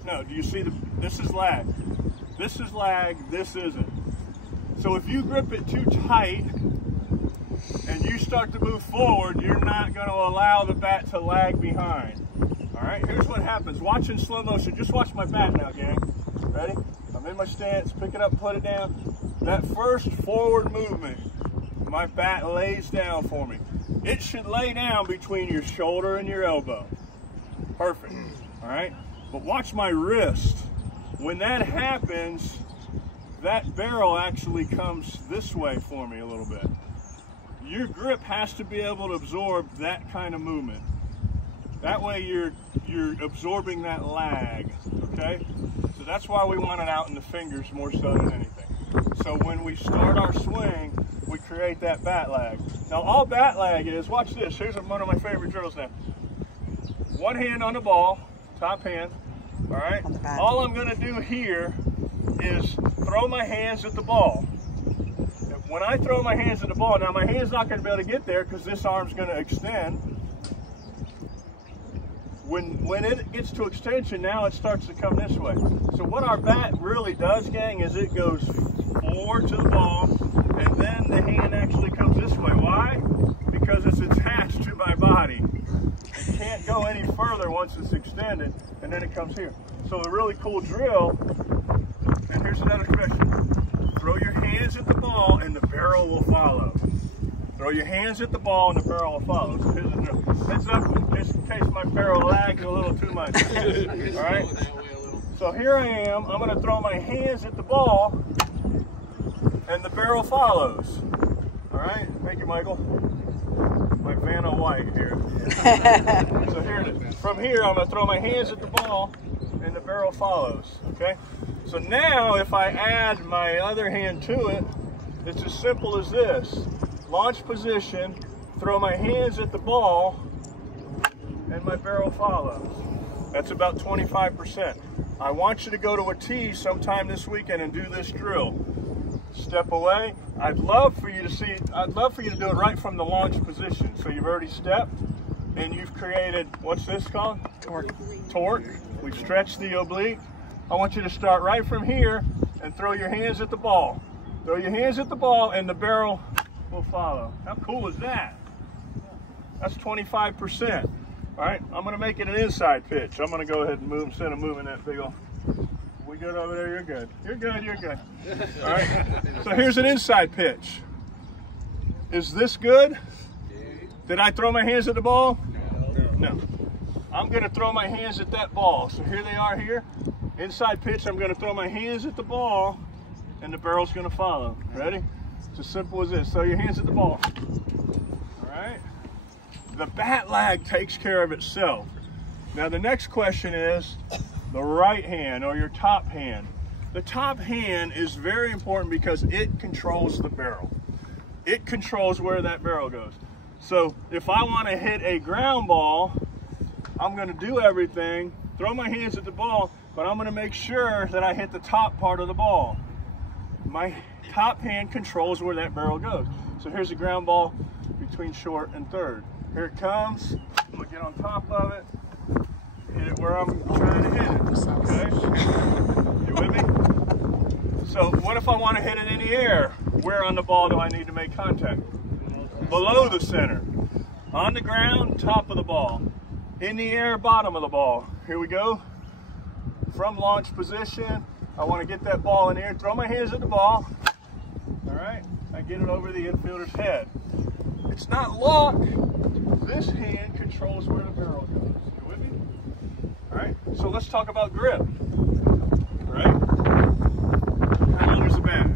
No, do you see this is lag. This is lag, this isn't. So if you grip it too tight and you start to move forward, you're not going to allow the bat to lag behind. All right, here's what happens. Watch in slow motion. Just watch my bat now, gang. Ready? I'm in my stance, pick it up and put it down. That first forward movement, my bat lays down for me. It should lay down between your shoulder and your elbow. Perfect. All right, but watch my wrist. When that happens, that barrel actually comes this way for me a little bit. Your grip has to be able to absorb that kind of movement. That way you're absorbing that lag, okay? So that's why we want it out in the fingers more so than anything. So when we start our swing, we create that bat lag. Now all bat lag is, watch this, here's one of my favorite drills now. One hand on the ball, top hand, all right? All I'm gonna do here is throw my hands at the ball. When I throw my hands at the ball, now my hand's not gonna be able to get there because this arm's gonna extend. When it gets to extension, now it starts to come this way. So what our bat really does, gang, is it goes forward to the ball, and then the hand actually comes this way. Why? Because it's attached to my body. It can't go any further once it's extended, and then it comes here. So a really cool drill, and here's another question. Throw your hands at the ball, and the barrel will follow. Throw your hands at the ball, and the barrel will follow. So here's the drill. Heads up, just in case my barrel lags a little too much. All right? So here I am. I'm going to throw my hands at the ball, and the barrel follows. All right? Thank you, Michael. My Vanna White here. So here it is. From here, I'm going to throw my hands at the ball, and the barrel follows. Okay? So now, if I add my other hand to it, it's as simple as this. Launch position, throw my hands at the ball, and my barrel follows. That's about 25%. I want you to go to a tee sometime this weekend and do this drill. Step away. I'd love for you to do it right from the launch position. So you've already stepped, and you've created, what's this called? Torque. Torque. We've stretched the oblique. I want you to start right from here and throw your hands at the ball. Throw your hands at the ball, and the barrel will follow. How cool is that? That's 25%. All right, I'm going to make it an inside pitch. I'm going to go ahead and move instead of moving that big old. We good over there? You're good. You're good. You're good. All right. So here's an inside pitch. Is this good? Did I throw my hands at the ball? No. I'm going to throw my hands at that ball. So here they are here. Inside pitch. I'm going to throw my hands at the ball, and the barrel's going to follow. Ready? It's as simple as this. Throw your hands at the ball. All right. The bat lag takes care of itself. Now the next question is the right hand or your top hand. The top hand is very important because it controls the barrel. It controls where that barrel goes. So if I want to hit a ground ball, I'm going to do everything, throw my hands at the ball, but I'm going to make sure that I hit the top part of the ball. My top hand controls where that barrel goes. So here's a ground ball between short and third. Here it comes. I'm going to get on top of it, hit it where I'm trying to hit it. Okay? You with me? So what if I want to hit it in the air? Where on the ball do I need to make contact? Below the center. On the ground, top of the ball. In the air, bottom of the ball. Here we go. From launch position, I want to get that ball in the air. Throw my hands at the ball. All right. I get it over the infielder's head. It's not luck. this hand controls where the barrel goes. You with me? All right, so let's talk about grip. All right? How long is the bat?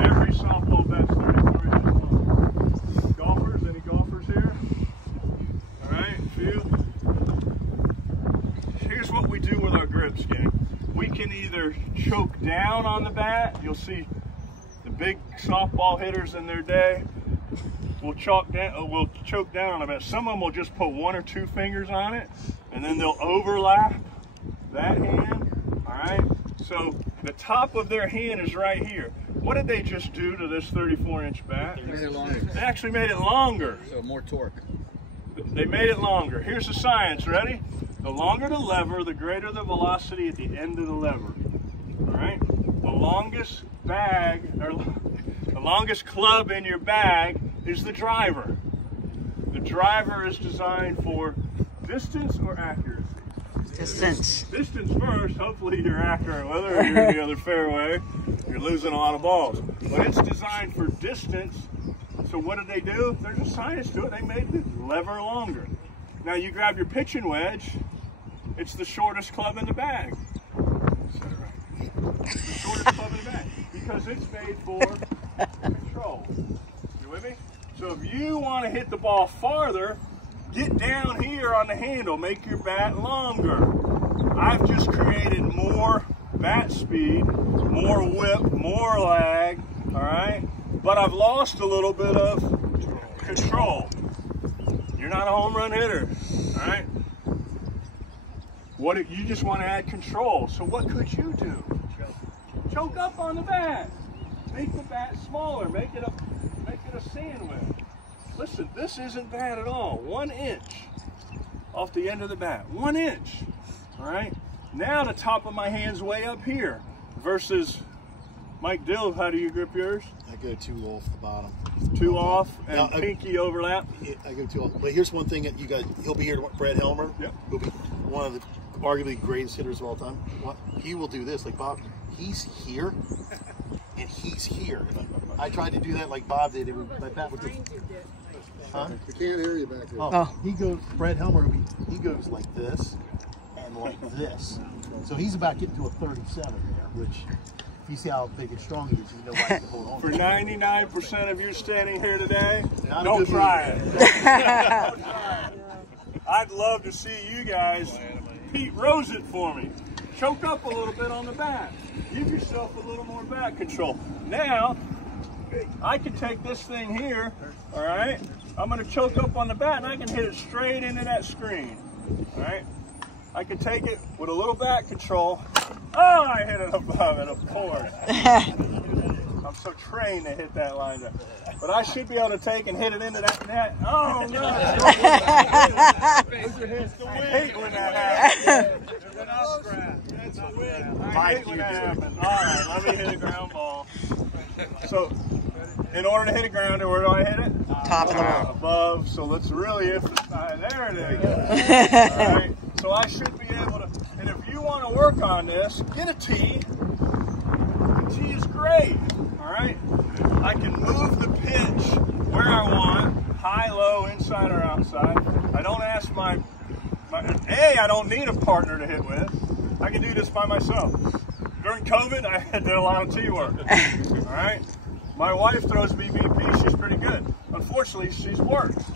Every softball bat's 34 inches long. Golfers, any golfers here? All right, a few. Here's what we do with our grips, gang. We can either choke down on the bat. You'll see the big softball hitters in their day will choke down on the bat. Some of them will just put 1 or 2 fingers on it, and then they'll overlap that hand. All right. So the top of their hand is right here. What did they just do to this 34-inch bat? They made it longer. They actually made it longer. So more torque. They made it longer. Here's the science. Ready? The longer the lever, the greater the velocity at the end of the lever. All right? The longest bag, or the longest club in your bag is the driver. The driver is designed for distance or accuracy. Distance. Distance first, hopefully you're accurate with it, or you're in the other fairway. You're losing a lot of balls. But it's designed for distance. So what did they do? There's a science to it. They made the lever longer. Now you grab your pitching wedge, it's the shortest club in the bag. It's the shortest club in the bag because it's made for control. You with me? So if you want to hit the ball farther, get down here on the handle, make your bat longer. I've just created more bat speed, more whip, more lag, all right? But I've lost a little bit of control. You're not a home run hitter, all right? What if you just want to add control? So what could you do? Choke up on the bat. Make the bat smaller. Make it a sandwich. Listen, this isn't bad at all. 1 inch off the end of the bat. 1 inch. All right. Now the top of my hand's way up here versus Mike Dill. How do you grip yours? I go 2 off the bottom. 2 off and Now, pinky overlap. I go 2 off. But here's one thing that you got. He'll be here tomorrow. Brad Helmer. Yep. He'll be one of the arguably greatest hitters of all time. He will do this like Bob. He's here, and he's here. I tried to do that like Bob did. My bat would just, huh? We can't hear you back here. Oh. He goes. Brad Helmer. He goes like this and like this. So he's about getting to a 37 there, which. You see how big and strong he is. You know why he can hold on. For 99% of you standing here today, Not a don't good try it. move. Don't try it. I'd love to see you guys Pete Rose it for me. Choke up a little bit on the bat. Give yourself a little more bat control. Now, I can take this thing here, all right? I'm going to choke up on the bat, and I can hit it straight into that screen, all right? I can take it with a little bat control. Oh, I hit it above it, of course. I'm so trained to hit that line there. But I should be able to take and hit it into that net. Oh, no. I hate when that happens. That's a win. I hate when that happens. All right, let me hit a ground ball. So, in order to hit a grounder, where do I hit it? Top of the ball. Above. So let's really emphasize. There it is. All right. So I should be able to, and if you want to work on this, get a tee. The tee is great, all right? I can move the pitch where I want, high, low, inside or outside. I don't ask I don't need a partner to hit with. I can do this by myself. During COVID, I did a lot of tee work, all right? My wife throws me BP, she's pretty good. Unfortunately, she's worked,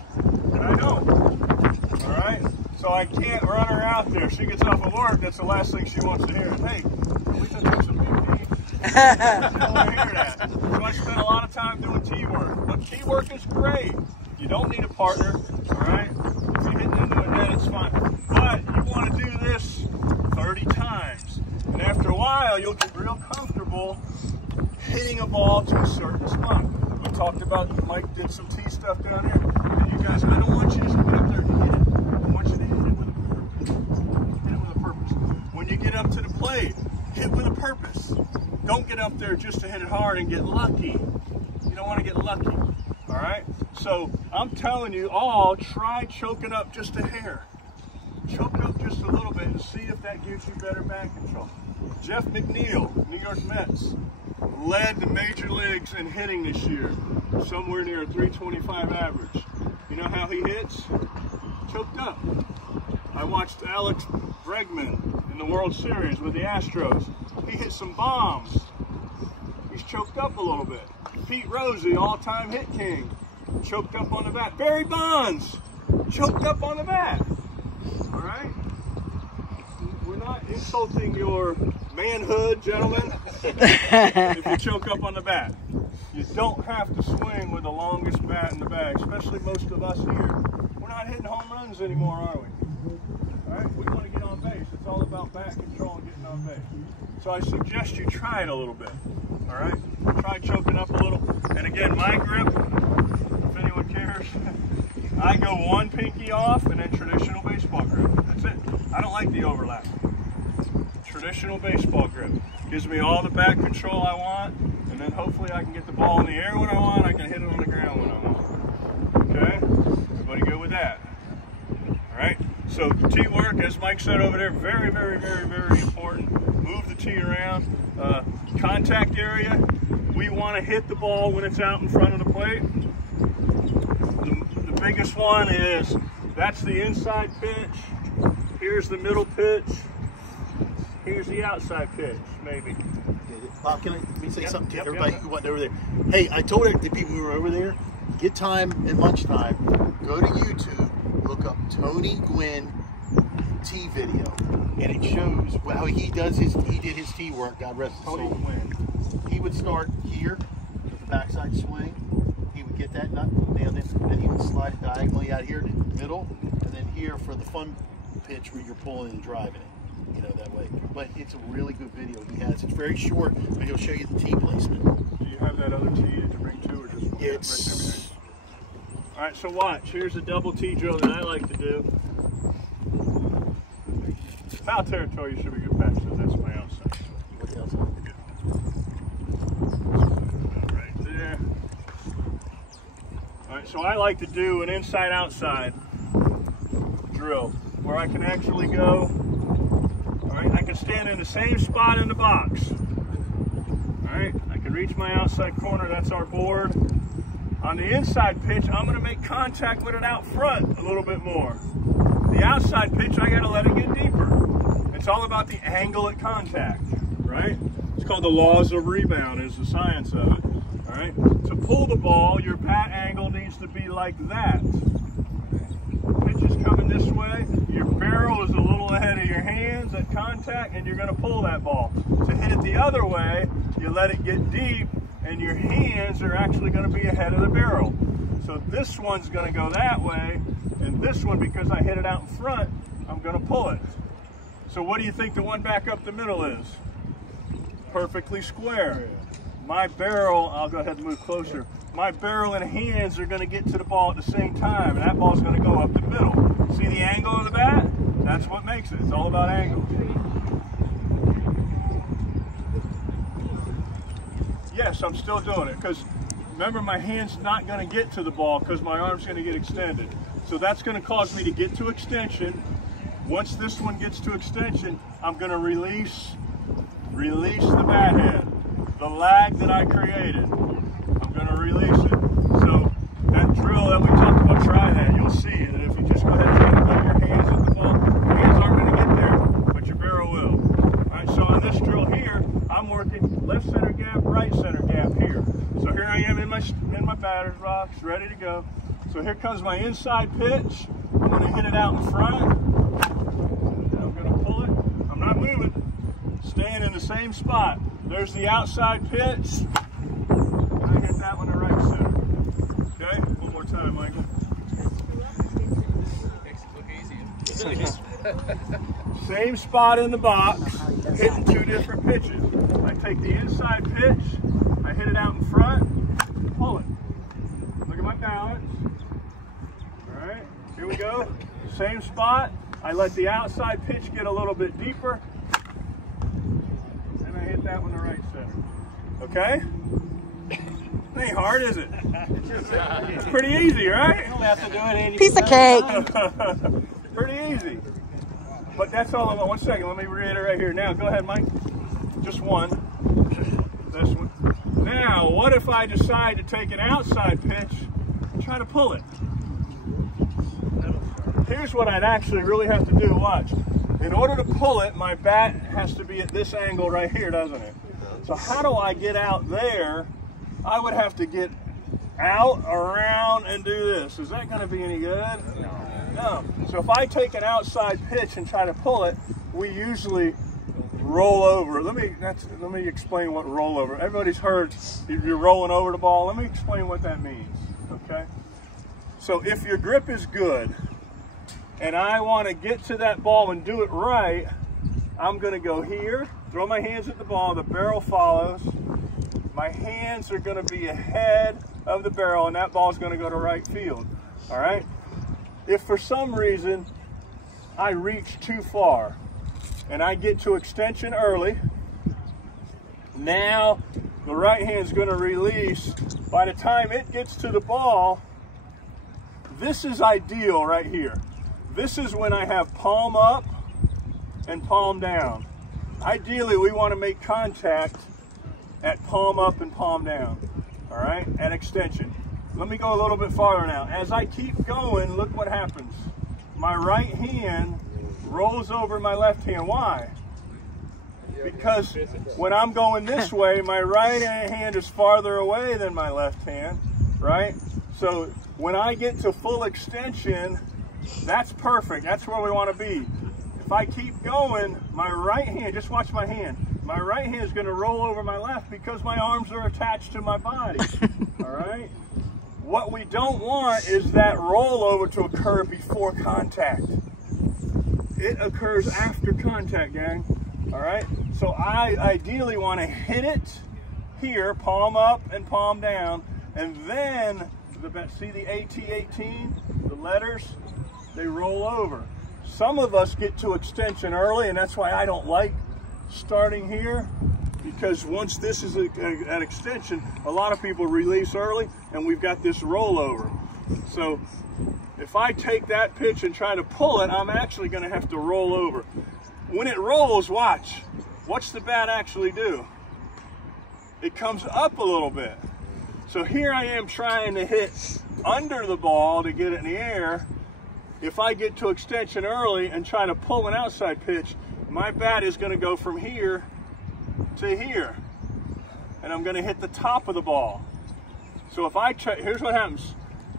and I don't, all right? So I can't run her out there. She gets off of work, that's the last thing she wants to hear. Hey, can we just do some BP? She don't want to hear that. So I spend a lot of time doing tee work. But tee work is great. You don't need a partner, all right? If you're hitting into a net, it's fine. But you want to do this 30 times. And after a while, you'll get real comfortable hitting a ball to a certain spot. We talked about, Mike did some tee stuff down here. And you guys, I don't want you to just get up there and hit it. I want you to hit it with a purpose. Hit it with a purpose. When you get up to the plate, hit with a purpose. Don't get up there just to hit it hard and get lucky. You don't want to get lucky. All right? So I'm telling you all, try choking up just a hair. Choke up just a little bit and see if that gives you better back control. Jeff McNeil, New York Mets, led the major leagues in hitting this year, somewhere near a 325 average. You know how he hits? Choked up. I watched Alex Bregman in the World Series with the Astros. He hit some bombs. He's choked up a little bit. Pete Rose, the all-time hit king, choked up on the bat. Barry Bonds, choked up on the bat. All right? We're not insulting your manhood, gentlemen, if you choke up on the bat. You don't have to swing with the longest bat in the bag, especially most of us here. We're not hitting home runs anymore, are we? All right? We want to get on base. It's all about bat control and getting on base. So I suggest you try it a little bit. All right? Try choking up a little. And again, my grip, if anyone cares, I go one pinky off and then traditional baseball grip. That's it. I don't like the overlap. Traditional baseball grip. Gives me all the back control I want, and then hopefully I can get the ball in the air when I want, I can hit it on the ground when I want. Okay? Everybody good with that? All right? So tee work, as Mike said over there, very, very, very, very important. Move the tee around. Contact area, we want to hit the ball when it's out in front of the plate. The biggest one is, that's the inside pitch. Here's the middle pitch. Here's the outside pitch, maybe. Bob, let me say something to everybody who went over there. Hey, I told the people who were over there, get time at lunchtime, go to YouTube, look up Tony Gwynn tee video, and it shows how he did his tee work. God rest his soul. He would start here with the backside swing. He would get that nut nailed in, then he would slide it diagonally out here to the middle, and then here for the fun pitch where you're pulling and driving it. You know, that way. But it's a really good video he has. It's very short, but he'll show you the tee placement. Do you have that other tee that you bring to, or just it's... All right, so watch. Here's a double tee drill that I like to do. Foul territory, you should be good patch. So that's my outside. What the outside? Right there. All right, so I like to do an inside-outside drill where I can actually go. All right, I can stand in the same spot in the box. All right, I can reach my outside corner. That's our board. On the inside pitch, I'm going to make contact with it out front a little bit more. The outside pitch, I got to let it get deeper. It's all about the angle at contact, right? It's called the laws of rebound, is the science of it. All right. To pull the ball, your bat angle needs to be like that. Pitch is coming this way. Your barrel is a little ahead of your hands at contact, and you're going to pull that ball. To hit it the other way, you let it get deep, and your hands are actually going to be ahead of the barrel. So this one's going to go that way, and this one, because I hit it out in front, I'm going to pull it. So what do you think the one back up the middle is? Perfectly square. My barrel, I'll go ahead and move closer. My barrel and hands are going to get to the ball at the same time, and that ball's going to go up the middle. See the angle of the bat? That's what makes it. It's all about angle. Yes, I'm still doing it, because remember, my hand's not going to get to the ball because my arm's going to get extended. So that's going to cause me to get to extension. Once this one gets to extension, I'm going to release the bat head, the lag that I created. I'm going to release it. So that drill that we talked about, try that. You'll see that if you just go ahead and try to put your hands at the ball, your hands aren't going to get there, but your barrel will. All right, so on this drill here, I'm working left center gap, right center gap here. So here I am in my batter's box, ready to go. So here comes my inside pitch. I'm going to hit it out in front. I'm going to pull it. I'm not moving. Staying in the same spot. There's the outside pitch. And I hit that one in right center. Okay? One more time, Michael. Same spot in the box, hitting two different pitches. I take the inside pitch, I hit it out in front, pull it. Look at my balance. All right, here we go. Same spot. I let the outside pitch get a little bit deeper, and I hit that one in right center. Okay? It ain't hard, is it? It's pretty easy, right? You don't have to do it 80%. Piece of cake. Pretty easy. But that's all I want. 1 second, let me reiterate right here. Now, go ahead, Mike. Just one. This one. Now, what if I decide to take an outside pitch and try to pull it? here's what I'd actually really have to do. Watch. In order to pull it, my bat has to be at this angle right here, doesn't it? So how do I get out there? I would have to get out, around, and do this. Is that going to be any good? No. So if I take an outside pitch and try to pull it, we usually roll over. Let me explain what rollover. Everybody's heard you're rolling over the ball. Let me explain what that means. Okay. So if your grip is good, and I want to get to that ball and do it right, I'm going to go here, throw my hands at the ball, the barrel follows. My hands are going to be ahead of the barrel, and that ball is going to go to right field. All right? If for some reason I reach too far and I get to extension early, now the right hand is going to release. By the time it gets to the ball, this is ideal right here. This is when I have palm up and palm down. Ideally, we want to make contact at palm up and palm down, all right, at extension. Let me go a little bit farther now. As I keep going, look what happens. My right hand rolls over my left hand. Why? Because when I'm going this way, my right hand is farther away than my left hand, right? So when I get to full extension, that's perfect. That's where we want to be. If I keep going, my right hand, just watch my hand. My right hand is going to roll over my left because my arms are attached to my body. All right? What we don't want is that rollover to occur before contact. It occurs after contact, gang. All right? So I ideally want to hit it here, palm up and palm down, and then, see the AT-18, the letters? They roll over. Some of us get to extension early, and that's why I don't like starting here, because once this is an extension, a lot of people release early, and we've got this rollover. So if I take that pitch and try to pull it, I'm actually going to have to roll over. When it rolls, watch. What's the bat actually do? It comes up a little bit. So here I am trying to hit under the ball to get it in the air. If I get to extension early and try to pull an outside pitch, my bat is going to go from here to here. And I'm going to hit the top of the ball. So if I try, here's what happens.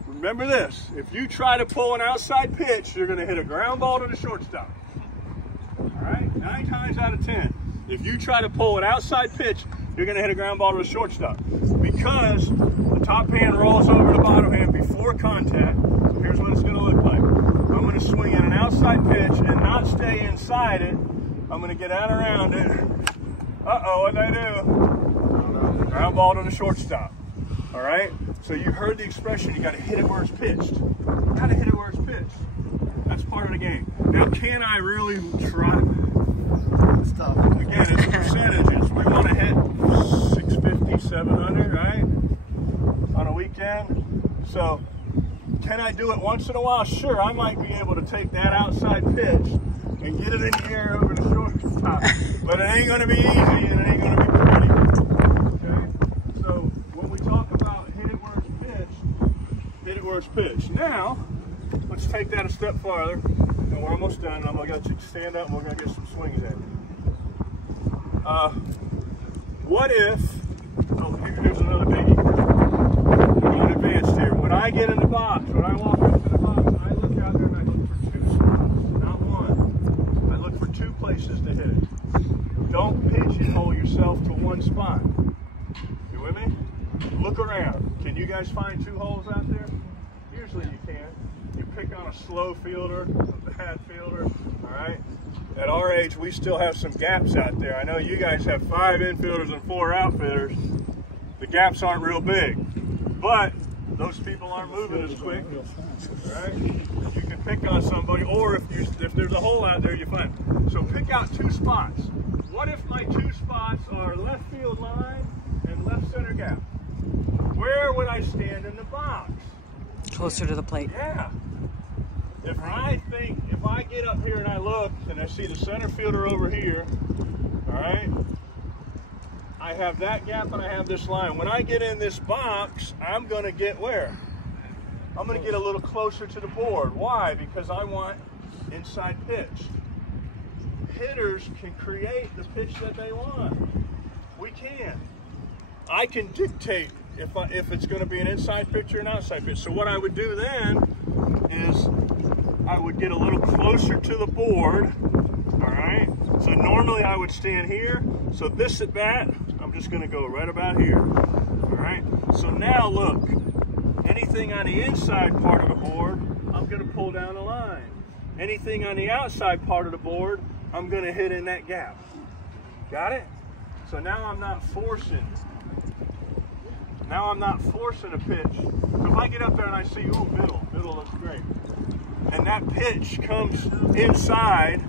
Remember this. If you try to pull an outside pitch, you're going to hit a ground ball to the shortstop. All right? 9 times out of 10. If you try to pull an outside pitch, you're going to hit a ground ball to the shortstop. Because the top hand rolls over the bottom hand before contact. So here's what it's going to look like. I'm going to swing in an outside pitch and not stay inside it. I'm going to get out around it. Uh-oh, what'd I do? Ground ball to the shortstop. All right? So you heard the expression, you got to hit it where it's pitched. You got to hit it where it's pitched. That's part of the game. Now, can I really try? It's tough. Again, it's percentages. We want to hit 650, 700, right? On a weekend. So, can I do it once in a while? Sure, I might be able to take that outside pitch and get it in the air over the shortstop. But it ain't going to be easy and it ain't going to be pretty. Okay? So when we talk about hit it where it's pitched, hit it where it's pitched. Now, let's take that a step farther. And we're almost done. I'm going to get you to stand up and we're going to get some swings in. What if, here's another biggie. We're going advanced here. When I get in the box, when I walk into the box, I look out there and I look for 2 spots, not 1. I look for 2 places to hit it. Don't pigeonhole yourself to 1 spot. You with me? Look around. Can you guys find 2 holes out there? Usually you can. You pick on a slow fielder, a bad fielder, all right? At our age, we still have some gaps out there. I know you guys have 5 infielders and 4 outfielders. The gaps aren't real big, but those people aren't moving as quick, right? You can pick on somebody, or if there's a hole out there, you find. So pick out 2 spots. What if my 2 spots are left field line and left center gap? Where would I stand in the box? Closer to the plate. Yeah. If I get up here and I look and I see the center fielder over here, all right, I have that gap and I have this line. When I get in this box, I'm going to get where? I'm going to get a little closer to the board. Why? Because I want inside pitch. Hitters can create the pitch that they want. We can. I can dictate if it's going to be an inside pitch or an outside pitch. So what I would do then is I would get a little closer to the board. All right. So normally I would stand here. So this at bat, I'm just going to go right about here. All right. So now look, anything on the inside part of the board, I'm going to pull down the line. Anything on the outside part of the board, I'm going to hit in that gap. Got it? So now I'm not forcing. Now I'm not forcing a pitch. So if I get up there and I see, ooh, middle looks great. And that pitch comes inside,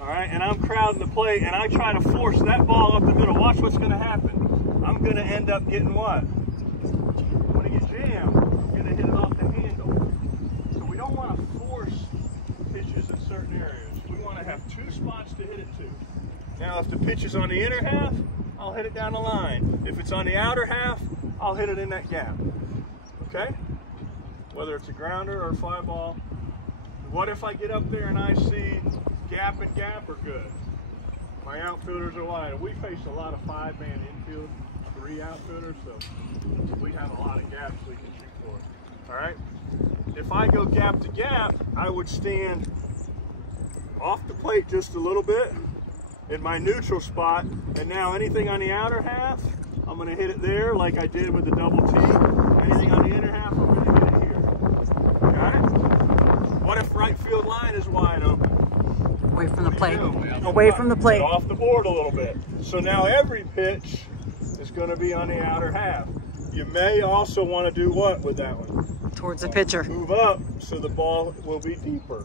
all right, and I'm crowding the plate and I try to force that ball up the middle. Watch what's going to happen. I'm going to end up getting what? I'm going to get jammed. I'm going to hit it off the handle. So we don't want to force pitches in certain areas. We want to have two spots to hit it to. Now, if the pitch is on the inner half, I'll hit it down the line. If it's on the outer half, I'll hit it in that gap. Okay? Whether it's a grounder or a fly ball. What if I get up there and I see gap and gap are good? My outfielders are wide. We face a lot of 5-man infield, 3 outfielders, so we have a lot of gaps we can shoot for. All right? If I go gap to gap, I would stand off the plate just a little bit in my neutral spot, and now anything on the outer half, I'm going to hit it there like I did with the double T. Anything on the inner half, I'm going to hit it here. Got it? What if right field line is wide open? Away from the plate. Away from the plate. Get off the board a little bit. So now every pitch is going to be on the outer half. You may also want to do what with that one? Towards the pitcher. Move up so the ball will be deeper.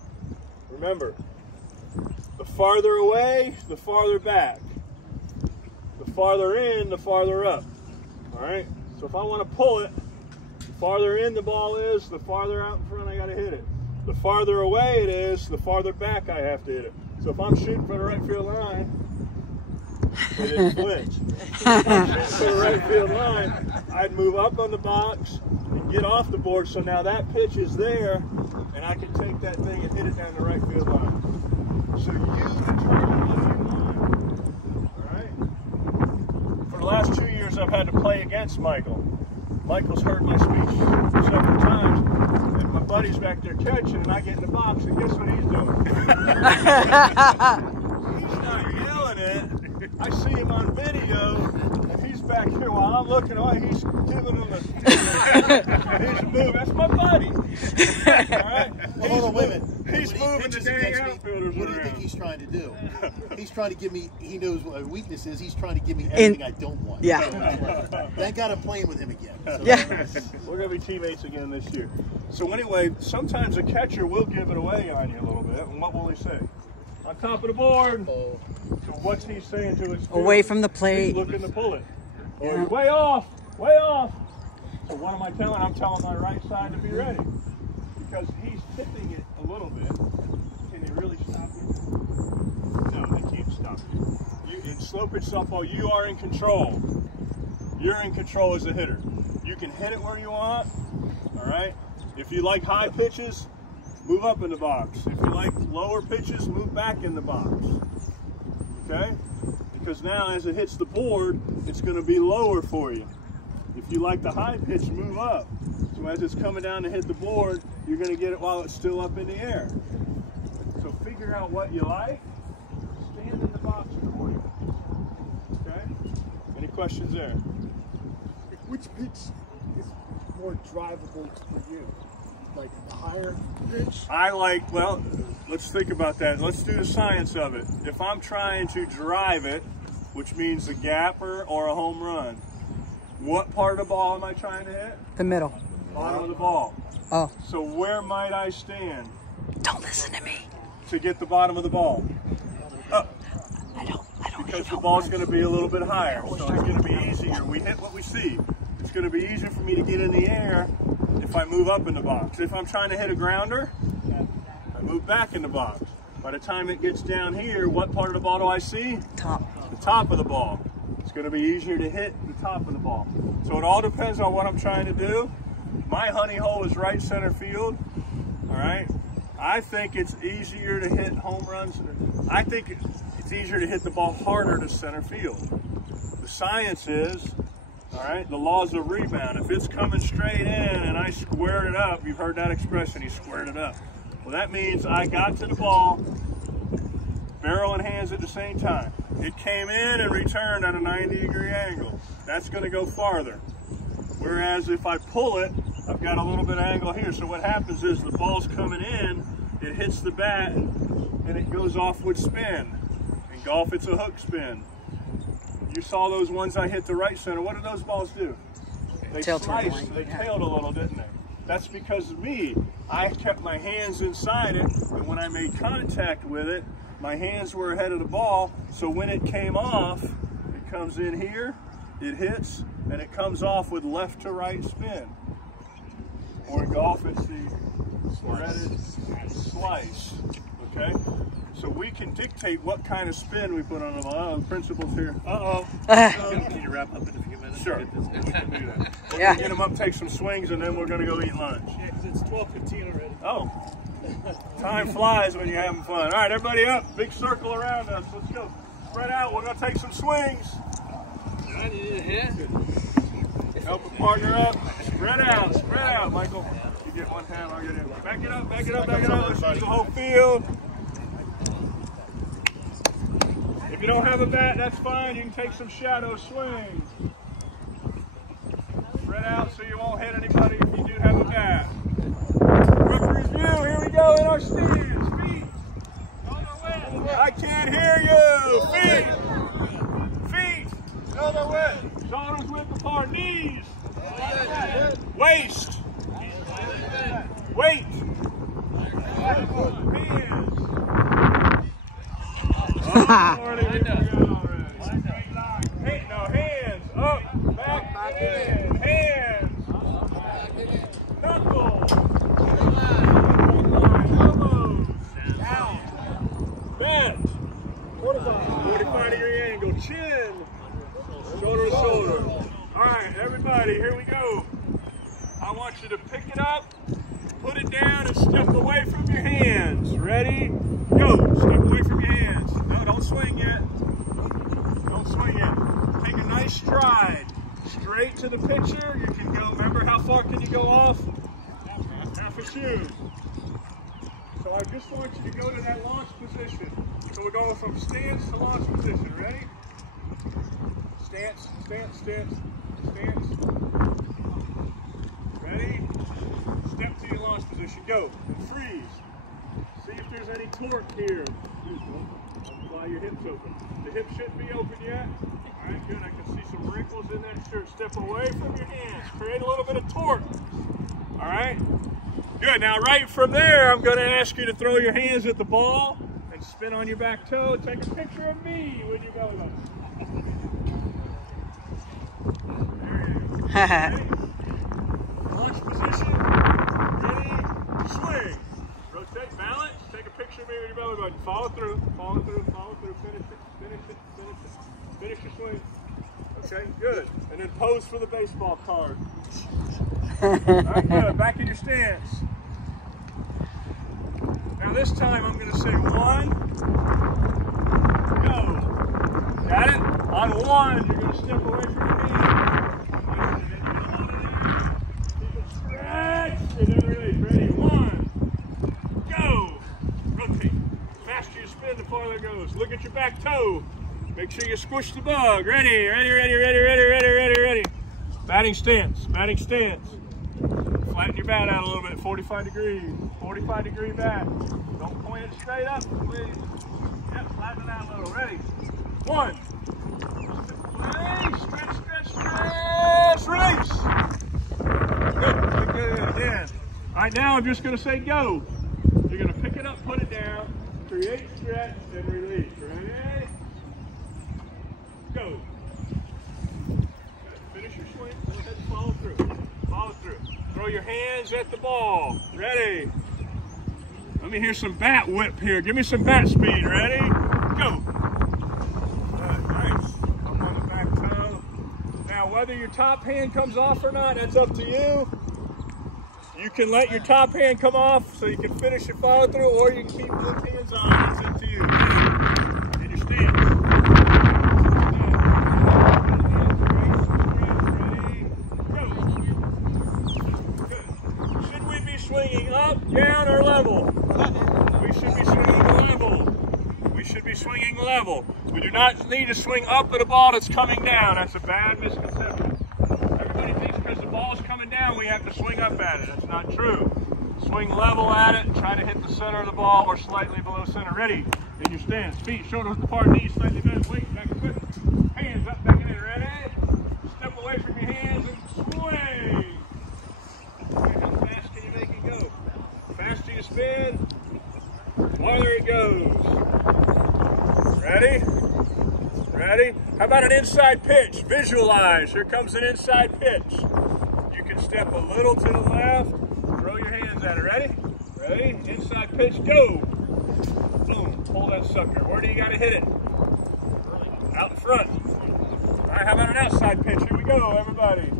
Remember, the farther away, the farther back. The farther in, the farther up. All right? So if I want to pull it, the farther in the ball is, the farther out in front I got to hit it. The farther away it is, the farther back I have to hit it. So if I'm shooting for the right field line, it didn't flinch. If I'm shooting for the right field line, I'd move up on the box and get off the board. So now that pitch is there, and I can take that thing and hit it down the right field line. So you determine what you want. All right? For the last 2 years, I've had to play against Michael. Michael's heard my speech several times, and my buddy's back there catching, and I get in the box, and guess what he's doing? He's not yelling it. I see him on video, and he's back here while I'm looking away. He's giving him he's moving. That's my buddy. All right? Well, hold on, wait a minute. He's When he moving the pitches dang against me, outfielders what do you think around. he's trying to do? He's trying to give me, he knows what my weakness is, he's trying to give me everything I don't want. Yeah. Thank God I'm playing with him again. So Yeah. We're going to be teammates again this year. So anyway, sometimes a catcher will give it away on you a little bit. And what will he say? On top of the board. So what's he saying to his field? Away from the He's plate. looking to pull it. Or Yeah. way off, way off. So what am I telling? I'm telling my right side to be ready. Because he's tipping it a little bit. Can he really stop it? No, they can't stop it. In slow pitch softball, you are in control. You're in control as a hitter. You can hit it where you want, all right? If you like high pitches, move up in the box. If you like lower pitches, move back in the box, okay? Because now as it hits the board, it's going to be lower for you. If you like the high pitch, move up. So as it's coming down to hit the board, you're going to get it while it's still up in the air. So figure out what you like. Stand in the box accordingly. Okay? Any questions there? Which pitch is more drivable for you? Like the higher pitch? I like, well, let's think about that. Let's do the science of it. If I'm trying to drive it, which means a gapper or a home run, what part of the ball am I trying to hit? The middle. Bottom of the ball. Oh. So where might I stand Don't listen to me. to get the bottom of the ball? Up. I don't Because the ball's going to be a little bit higher, so it's going to be easier. We hit what we see. It's going to be easier for me to get in the air if I move up in the box. If I'm trying to hit a grounder, I move back in the box. By the time it gets down here, what part of the ball do I see? Top. The top of the ball. It's going to be easier to hit the top of the ball. So it all depends on what I'm trying to do. My honey hole is right center field. All right. I think it's easier to hit home runs. I think it's easier to hit the ball harder to center field. The science is, all right, the laws of rebound. If it's coming straight in and I squared it up, you've heard that expression, he squared it up. Well, that means I got to the ball, barrel and hands at the same time. It came in and returned at a 90-degree angle. That's going to go farther. Whereas if I pull it, I've got a little bit of angle here. So what happens is the ball's coming in, it hits the bat, and it goes off with spin. In golf, it's a hook spin. You saw those ones I hit the right center. What did those balls do? They sliced, they tailed a little, didn't they? That's because of me. I kept my hands inside it, and when I made contact with it, my hands were ahead of the ball, so when it came off, it comes in here, it hits, and it comes off with left to right spin. Or in golf, it's the threaded slice, okay? So we can dictate what kind of spin we put on the ball. The principles here. Can you wrap up in a few minutes? Sure, we can do that. We're Yeah. gonna get them up, take some swings, and then we're gonna go eat lunch. Yeah, 'cause it's 12:15 already. Oh, time flies when you're having fun. All right, everybody up, big circle around us. Let's go. Spread out, we're gonna take some swings. I need a hand. Help a partner up. Spread out, Michael. You get one hand, I'll get in. Back it up, back it up, back it up. Let's use the whole field. If you don't have a bat, that's fine. You can take some shadow swings. Spread out so you won't hit anybody if you do have a bat. Referee's view, here we go in our stands. Feet. I can't hear you. Feet. Elbow width. Shoulders width apart. Knees. Waist. Weight. Hands. Hands up, back in. Hands. Knuckles. Elbows. Out. Bent. 45-degree angle. Chin. Shoulder to shoulder. All right, everybody, here we go. I want you to pick it up, put it down, and step away from your hands. Ready? Go. Step away from your hands. No, don't swing yet. Don't swing yet. Take a nice stride. Straight to the pitcher. You can go, remember how far can you go off? Half a shoe. So I just want you to go to that launch position. So we're going from stance to launch position. Ready? Stance, stance, stance, stance. Ready? Step to your launch position. Go. And freeze. See if there's any torque here. Fly your hips open. The hips shouldn't be open yet. All right, good. I can see some wrinkles in that shirt. Step away from your hands. Create a little bit of torque. All right? Good. Now, right from there, I'm going to ask you to throw your hands at the ball and spin on your back toe. Take a picture of me when you go there. Launch position, ready, swing. Rotate, balance, take a picture of me with your belly button. Follow through, finish it, finish your swing. Okay, good. And then pose for the baseball card. All right, good. Back in your stance. Now this time I'm going to say 1, go. Got it? On 1, you're going to step away from your hand. Stretch, and then release. Ready? 1, go. Rotate. Faster you spin, the farther it goes. Look at your back toe. Make sure you squish the bug. Ready, ready, ready, ready, ready, ready, ready, ready. Batting stance, batting stance. Flatten your bat out a little bit, 45 degrees. 45-degree bat. Don't point it straight up, please. Yep, flatten it out a little. Ready? 1. Release, stretch, stretch, stretch, release. Good, good, again. All right, now I'm just going to say go. You're going to pick it up, put it down, create stretch, and release. Ready? Go. Finish your swing. Go ahead and follow through. Follow through. Throw your hands at the ball. Ready? Let me hear some bat whip here. Give me some bat speed. Ready? Go. Good, nice. Up on the back toe. Now, whether your top hand comes off or not, that's up to you. You can let your top hand come off so you can finish your follow through, or you can keep both hands on. It's up to you. And your stance. Should we be swinging up, down, or level? We should be swinging level. We should be swinging level. We do not need to swing up at a ball that's coming down. That's a bad misconception. Everybody thinks because the ball is coming down, we have to swing up at it. That's not true. Swing level at it, try to hit the center of the ball or slightly below center. Ready? In your stance. Feet, shoulders apart, knees slightly bent. Weight back and foot. Hands up, back and in. Ready? Step away from your hands and swing. Okay, how fast can you make it go? Faster you spin, farther it goes. Ready? Ready? How about an inside pitch? Visualize. Here comes an inside pitch. You can step a little to the left. Throw your hands at it. Ready? Ready? Inside pitch. Go. Boom. Pull that sucker. Where do you got to hit it? Out in front. All right. How about an outside pitch? Here we go, everybody.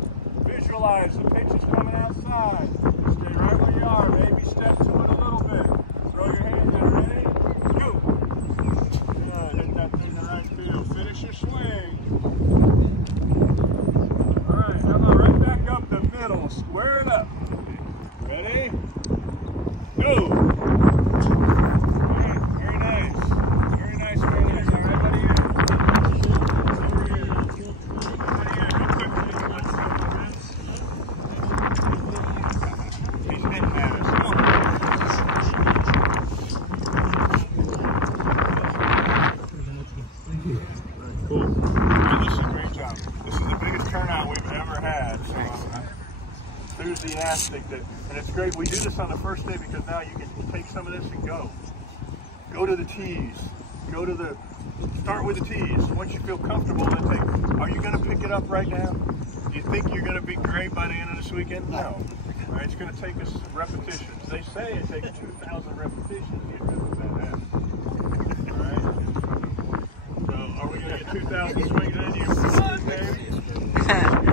Visualize. The pitch is coming outside. Stay right where you are. Maybe step to it a little bit. Throw your hands at it. Ready? Go. Hit that thing in the right field. Finish your swing. All right, how about right back up the middle? Square it up. Ready? Go. Okay, very nice. Very nice, very nice. All right, buddy. Over here. Real quick. Let's go. He's hitting at us. Cool. Well, this is a great job. This is the biggest turnout we've ever had. So enthusiastic and it's great. We do this on the first day because now you can take some of this and go. Go to the tees. Start with the tees. Once you feel comfortable, then take. Are you going to pick it up right now? Do you think you're going to be great by the end of this weekend? No. All right, it's going to take us repetitions. They say it takes 2,000 repetitions to get good with that habit. All right. So are we going to get 2,000 swings in you? Maybe.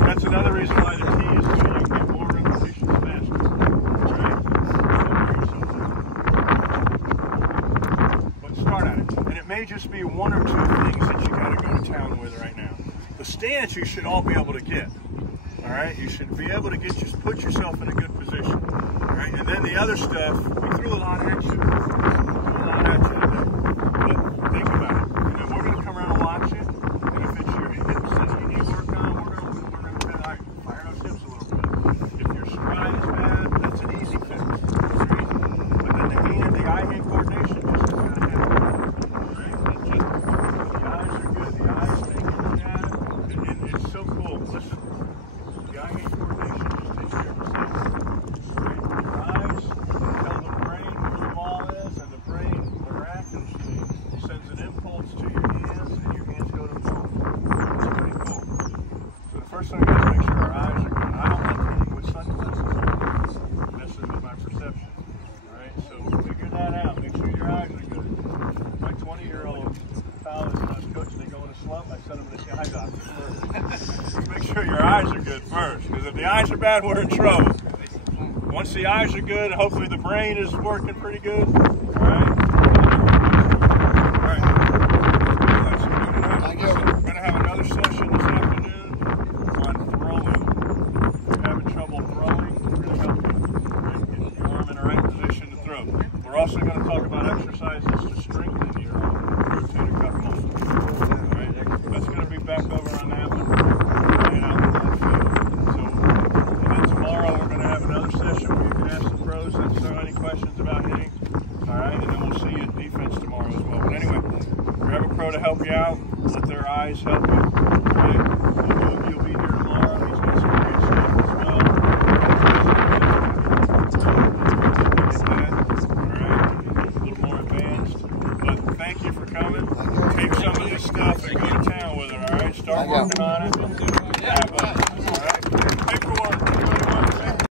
That's another reason why the tee is so you can get more repetitions faster. Right? But start at it. And it may just be one or two things that you got to go to town with right now. The stance you should all be able to get. All right, you should be able to put yourself in a good position. All right, and then the other stuff, we threw a lot at you. But think about it. And then we're going to come around and watch it. And if it's your hips that you need work on, we're going to fire those hips a little bit. If your stride is bad, that's an easy fix. But then the eye-hand coordination just is going to happen. All right, the eyes are good. The eyes thinking at it. And it's so cool. Listen. The eye-hand coordination just takes care of itself. Right? Your eyes tell the brain where the ball is, and the brain miraculously sends an impulse to your hands, and your hands go to the ball. It's pretty cool. So the first thing we got to make sure our eyes are good. I don't like hitting with sunglasses on. It messes with my perception. Alright, so figure that out. Make sure your eyes are good. My 20-year-old college coach, they go in a slump, I send them to the eye doctor first. Make sure your eyes are good first, because if the eyes are bad, we're in trouble. Once the eyes are good, hopefully the brain is working pretty good. All right. All right. We're going to have another session this afternoon on throwing. If you're having trouble throwing, we're going to help you get your arm in the right position to throw. We're also going to talk about exercises to strengthen your rotator cuff muscle. All right. That's going to be back over on that one. Questions about hitting, all right, and then we'll see you at defense tomorrow as well. But anyway, grab a pro to help you out, let their eyes help you, right?